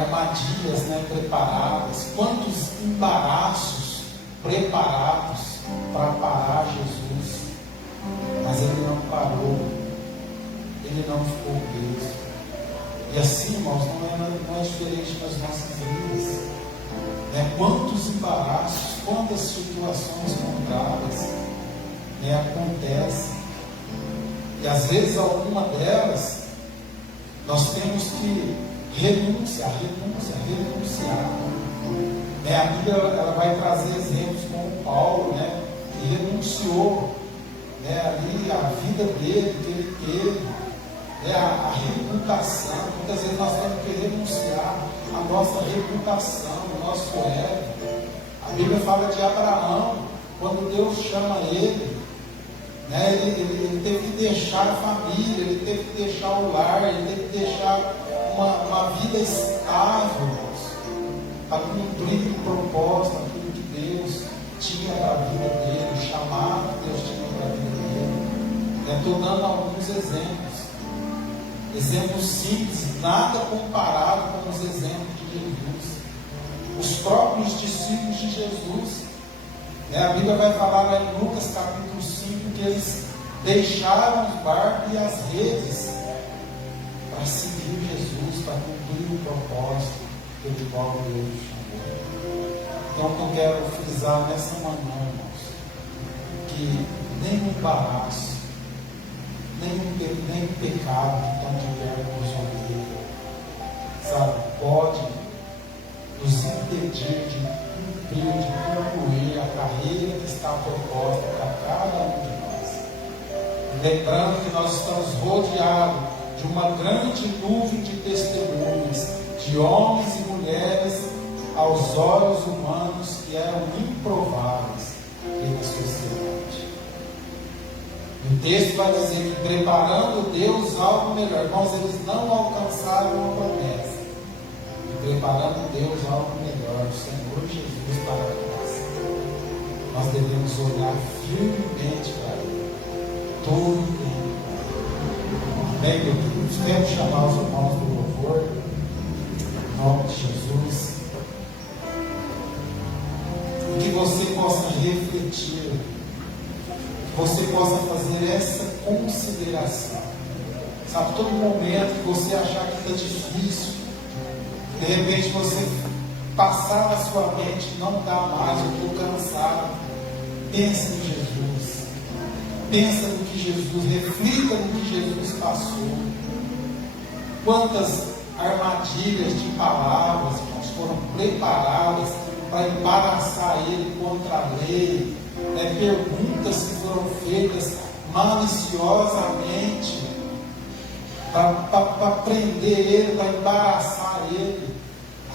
armadilhas preparadas, quantos embaraços preparados para parar Jesus. Mas ele não parou, ele não ficou preso. E assim, irmãos, não é diferente nas nossas vidas. Quantos embaraços, quantas situações contrárias, né, acontecem. E às vezes alguma delas nós temos que renunciar. Né? A Bíblia ela vai trazer exemplos como Paulo, né, que renunciou, né, ali a vida dele, que ele teve, né, a reputação. Muitas vezes nós temos que renunciar a nossa reputação, o nosso ego. A Bíblia fala de Abraão, quando Deus chama ele, né, ele teve que deixar a família, ele teve que deixar o lar, ele teve que deixar uma vida estável para cumprir o propósito, aquilo que Deus tinha para a vida dele, o chamado que Deus tinha para a vida dele. Estou dando alguns exemplos simples, nada comparado com os exemplos de Jesus. Os próprios discípulos de Jesus, né? A Bíblia vai falar lá em Lucas capítulo 5 que eles deixaram os barcos e as redes para seguir Jesus, para cumprir o propósito pelo qual Deus chamou. Então eu quero frisar nessa manhã, irmãos, que nenhum embaraço, nenhum pecado que tão de perto nos odeia, sabe, pode nos impedir de cumprir, de concluir a carreira que está proposta para cada um de nós. Lembrando que nós estamos rodeados de uma grande nuvem de testemunhas, de homens e mulheres aos olhos humanos que eram improváveis pela sociedade. O texto vai dizer que preparando Deus algo melhor. Irmãos, eles não alcançaram a promessa. E preparando Deus algo melhor, o Senhor Jesus para nós. Nós devemos olhar firmemente para Ele, todo o tempo. Amém, meu Deus? Quero chamar os irmãos do louvor, em nome de Jesus. E que você possa refletir, você possa fazer essa consideração. Sabe, todo momento que você achar que está difícil, de repente você passar na sua mente, não dá mais, eu estou cansado. Pensa em Jesus. Pensa no que Jesus, reflita no que Jesus passou. Quantas armadilhas de palavras, irmãos, foram preparadas para embaraçar ele contra a lei, né? Perguntas que foram feitas maliciosamente para prender ele, para embaraçar ele.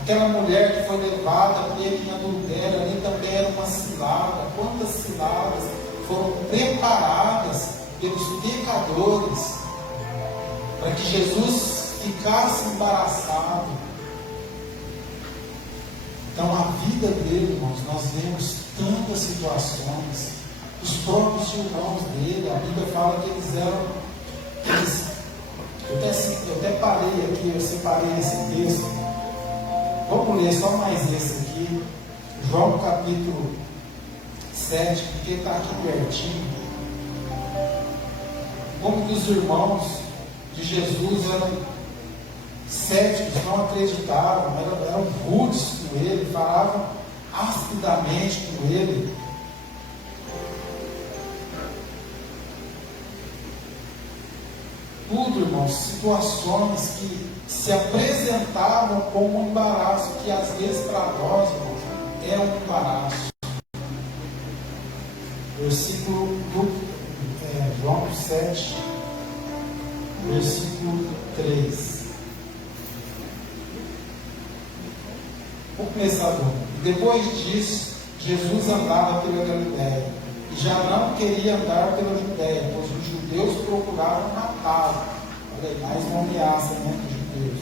Aquela mulher que foi levada presa em adultério, ali também era uma cilada. Quantas ciladas foram preparadas pelos pecadores para que Jesus ficasse embaraçado? Então, a vida dele, irmãos, nós vemos tantas situações. Os próprios irmãos dele, a Bíblia fala que eles eram. Eu até parei aqui, eu separei esse texto. Vamos ler só mais esse aqui. João capítulo 7, porque está aqui pertinho. Como que os irmãos de Jesus eram céticos, não acreditavam, eram rudes com ele, falavam aspidamente com ele. Tudo, irmãos, situações que se apresentavam como um embaraço, que às vezes para nós, irmãos, é um embaraço. Versículo João 7, versículo 3. Vou começar do. Depois disso, Jesus andava pela Galiléia e já não queria andar pela Judéia, pois os judeus procuravam matá-lo. Olha aí, mais uma ameaça, né, dos judeus.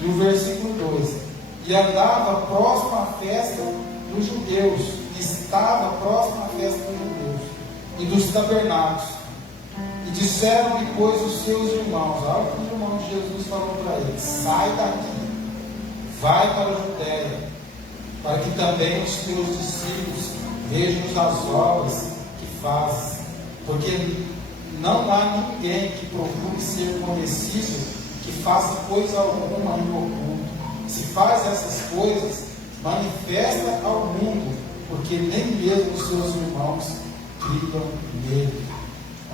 E o versículo 2: e andava próximo à festa dos judeus, estava próximo à festa dos judeus e dos tabernáculos. E disseram-lhe, pois, os seus irmãos, olha o que os irmãos de Jesus falaram para ele: sai daqui, vai para a Judéia, para que também os teus discípulos vejam as obras que fazes, porque não há ninguém que procure ser conhecido que faça coisa alguma em oculto. Se faz essas coisas, manifesta ao mundo, porque nem mesmo os seus irmãos criam nele.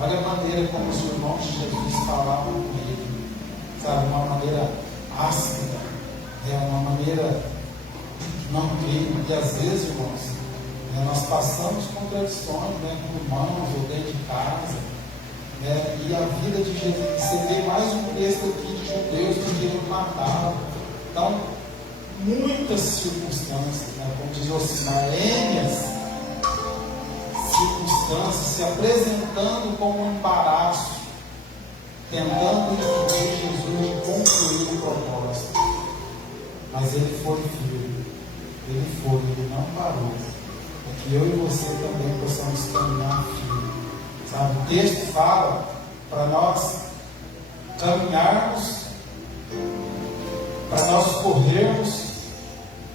Olha a maneira como os irmãos de Jesus falavam com ele, sabe, uma maneira áspera, uma maneira que não cria. E às vezes, irmãos, nós passamos contradições, com irmãos ou dentro de casa, e a vida de Jesus. Você vê mais um texto aqui de judeus que queriam matá-lo. Então, muitas circunstâncias, como diz o Osinar, circunstâncias se apresentando como um embaraço, tentando impedir Jesus de concluir o propósito. Mas ele foi firme, ele não parou. É que eu e você também possamos caminhar firme. Sabe? O texto fala para nós caminharmos, para nós corrermos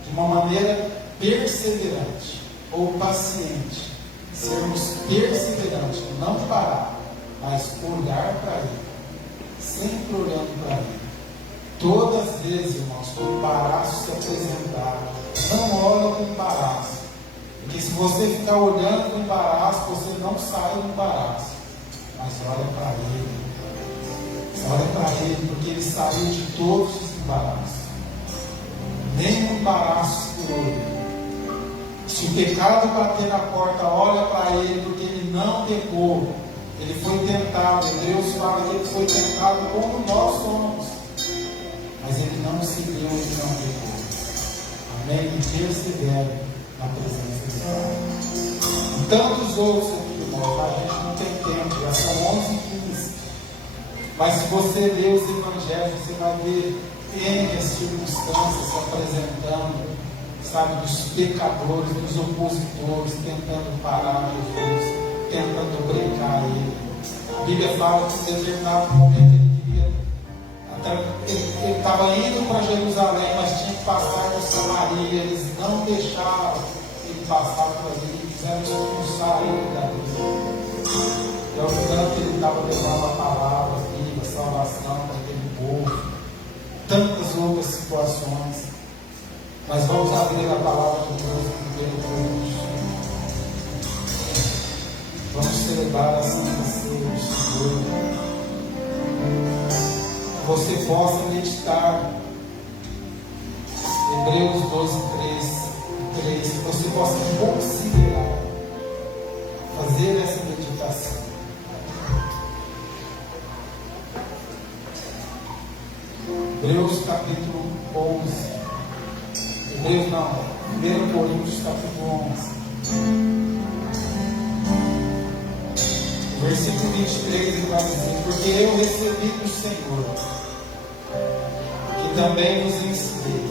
de uma maneira perseverante ou paciente. Sermos perseverantes, não parar, mas olhar para Ele, sempre olhando para Ele. Todas as vezes, irmãos, que o embaraço se apresentar, não olha com embaraço, porque se você ficar olhando com embaraço, você não sai do embaraço, mas olha para Ele. Olha para Ele, porque Ele saiu de todos os embaraços. Nenhum embaraço segurou Ele. Se o pecado bater na porta, olha para Ele, porque Ele não pecou. Ele foi tentado. Hebreus fala que Ele foi tentado como nós somos. Mas Ele não se deu, Ele não pecou. Amém? E persevere na presença de Deus. E tantos outros aqui, irmãos, a gente não tem tempo, já são 11h15. Mas se você ler os evangelhos, você vai ver N circunstâncias se apresentando, sabe, dos pecadores, dos opositores, tentando parar Jesus, tentando brincar Ele. A Bíblia fala que em determinado momento ele estava indo para Jerusalém, mas tinha que passar por Samaria. Eles não deixaram ele passar por ali, quiseram expulsar ele dali. E ao tanto ele estava levando a palavra, a vida, a salvação para aquele povo. Tantas outras situações. Mas vamos abrir a palavra de Deus primeiro hoje. Vamos celebrar a Santa Ceia do Senhor. Que você possa meditar Hebreus 12:3, que você possa considerar fazer essa meditação. Hebreus capítulo 11. Hebreus não, 1 Coríntios capítulo 11. Versículo 23 ele vai dizer: porque eu recebi do Senhor, que também vos ensinei,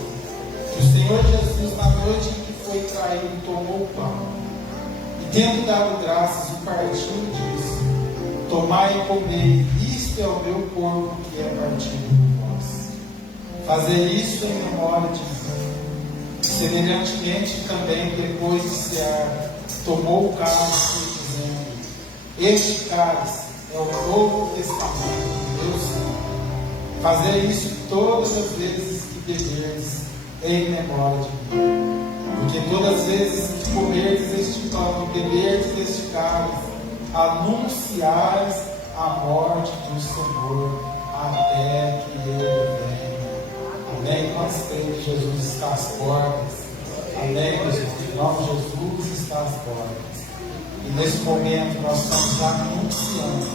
que o Senhor Jesus, na noite em que foi traído, tomou o pão, e tendo dado graças, o partiu e disse: tomai e comei, isto é o meu corpo que é partido por vós. Fazer isso em memória de mim. Semelhantemente também, depois de cear, tomou o cálice, dizendo: este cálice é o novo testamento do meu sangue. Fazer isso todas as vezes que beberdes, em memória de mim. Porque todas as vezes que comerdes este pão e beberdes este cálice, anunciais a morte do Senhor até que Ele venha. Amém? Nós cremos que Jesus está às portas. Amém, Jesus? Em nome de Jesus está às portas. E nesse momento nós estamos anunciando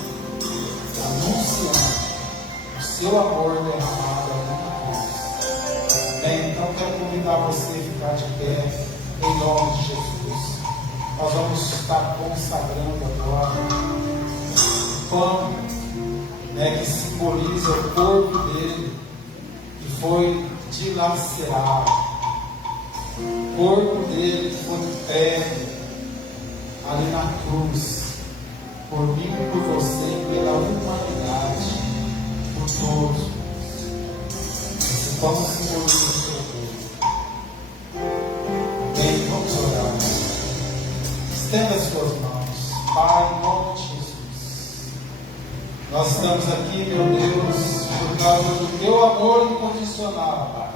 o seu amor derramado ali na cruz. Amém? Então quero convidar você a ficar de pé em nome de Jesus. Nós vamos estar consagrando agora o pão, que simboliza o corpo dele, que foi dilacerado. O corpo dele foi entregue ali na cruz, por mim, por você, pela humanidade, por todos. Esse pão simboliza o seu corpo. Bem, vamos orar. Estenda as suas mãos. Pai, em nome de Jesus, nós estamos aqui, meu Deus, por causa do teu amor incondicional, Pai.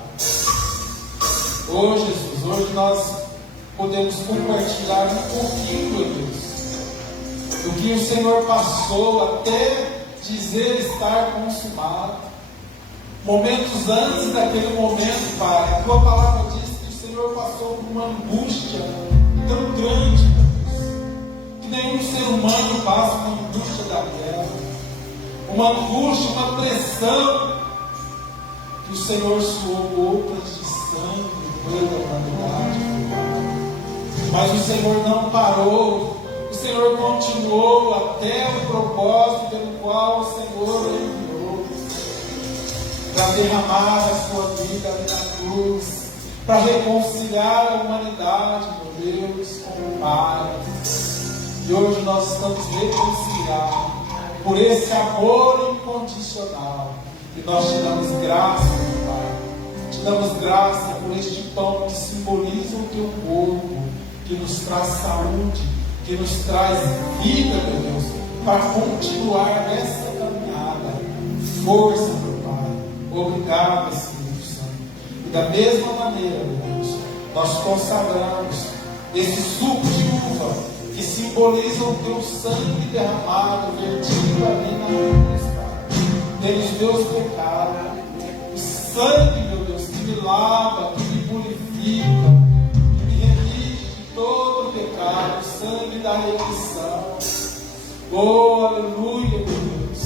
Oh Jesus, hoje nós podemos compartilhar um pouquinho, meu Deus, do que o Senhor passou até dizer estar consumado. Momentos antes daquele momento, Pai, a Tua palavra diz que o Senhor passou por uma angústia tão grande, Deus, que nenhum ser humano passa uma angústia daquela. Uma angústia, uma pressão, que o Senhor suou gotas de sangue toda a humanidade. Mas o Senhor não parou, o Senhor continuou até o propósito pelo qual o Senhor o enviou, para derramar a sua vida ali na cruz, para reconciliar a humanidade, meu Deus, com o Pai. E hoje nós estamos reconciliados por esse amor incondicional. E nós te damos graça, meu Pai. Te damos graça por este pão que simboliza o Teu corpo, que nos traz saúde, que nos traz vida, meu Deus, para continuar nessa caminhada. Força, meu Pai. Obrigado, Espírito Santo. E da mesma maneira, meu Deus, nós consagramos esse suco de uva que simboliza o Teu sangue derramado, vertido ali na cruz, pelos meus pecados. O sangue, meu Deus, que me lava, que me purifica, que me remide de todo o pecado, o sangue da remissão. Oh, aleluia, meu Deus.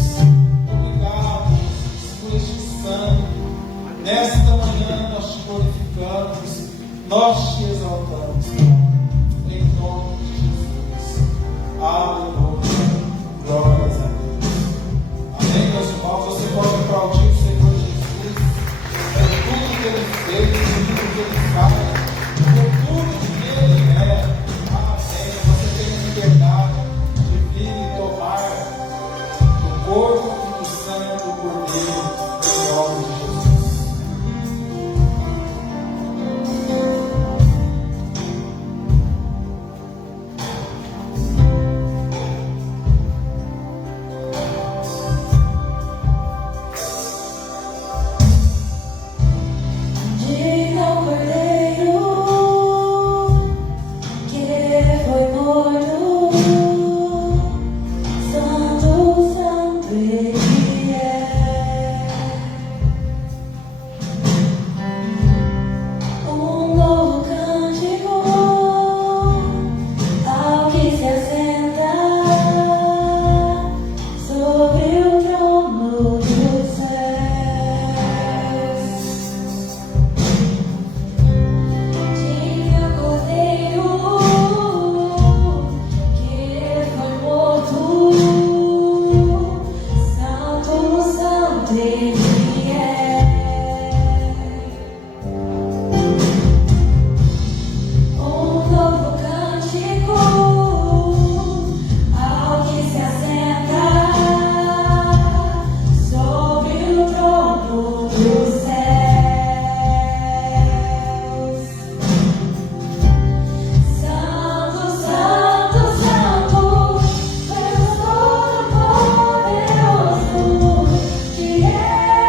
Obrigado, Jesus, por este sangue. Nesta manhã nós te glorificamos, nós te exaltamos, em nome de Jesus. Aleluia. Glórias a Deus. Amém, meus irmãos? Você pode aplaudir o Senhor Jesus por tudo que Ele fez, por tudo que Ele faz, por tudo que Ele é. Amém. Você tem a liberdade de vir e tomar do corpo e do sangue do Cordeiro, em nome de Jesus. Yeah.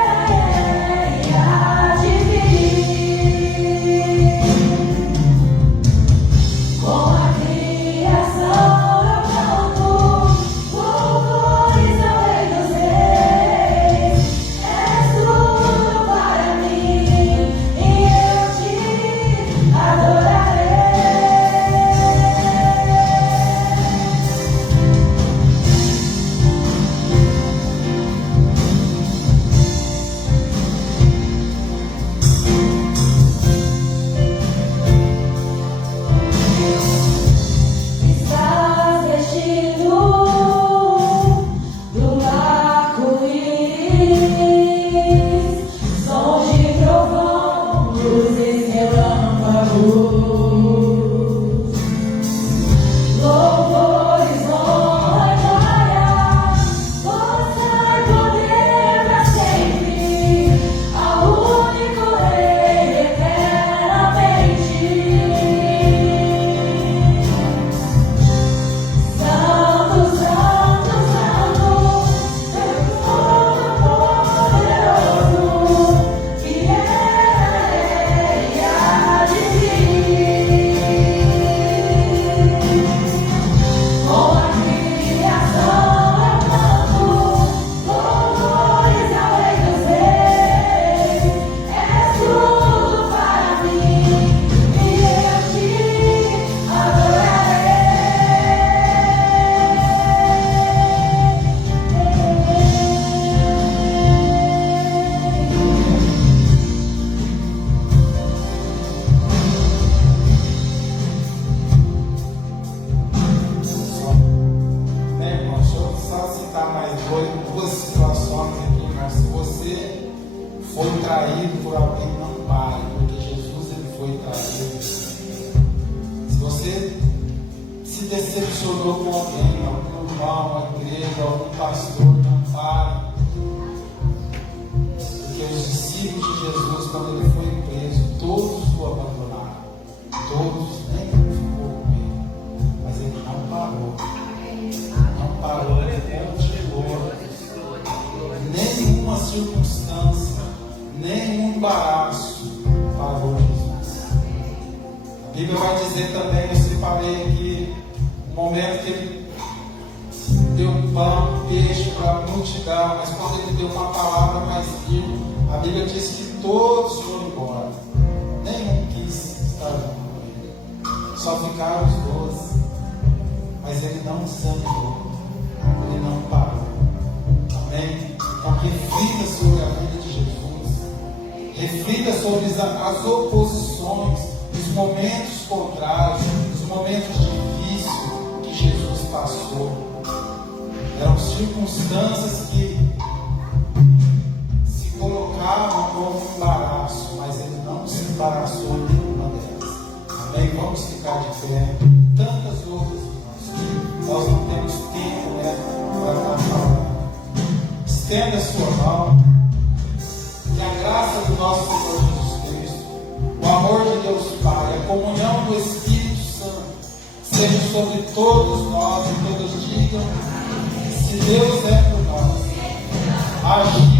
foi traído por alguém, não pare, porque Jesus ele foi traído. Se você se decepcionou com alguém, algum irmão, uma igreja, algum pastor, não pare. Porque os discípulos de Jesus, quando ele foi preso, todos o abandonaram. Todos, nem um ficou com ele. Mas ele não parou. Não parou, ele continuou. Nenhuma circunstância, nenhum embaraço parou Jesus. A Bíblia vai dizer também, eu separei aqui, um momento que ele deu um pão, um peixe para a multidão, mas quando ele deu uma palavra mais firme, a Bíblia diz que todos foram embora. Nenhum quis estar junto com ele. Só ficaram os 12. Mas ele não desanimou. Ele não parou. Amém? Então reflita sobre a vida de Jesus. Reflita sobre as oposições, os momentos contrários, os momentos difíceis que Jesus passou. Eram circunstâncias que se colocavam como um embaraço, mas ele não se embaraçou em nenhuma delas. Amém? Vamos ficar de pé. Tantas outras, irmãos, que nós não temos tempo, para estar falando. Estenda a sua mão. Que a graça do nosso Senhor Jesus Cristo, o amor de Deus Pai, a comunhão do Espírito Santo, seja sobre todos nós e todos digam: se Deus é por nós, agir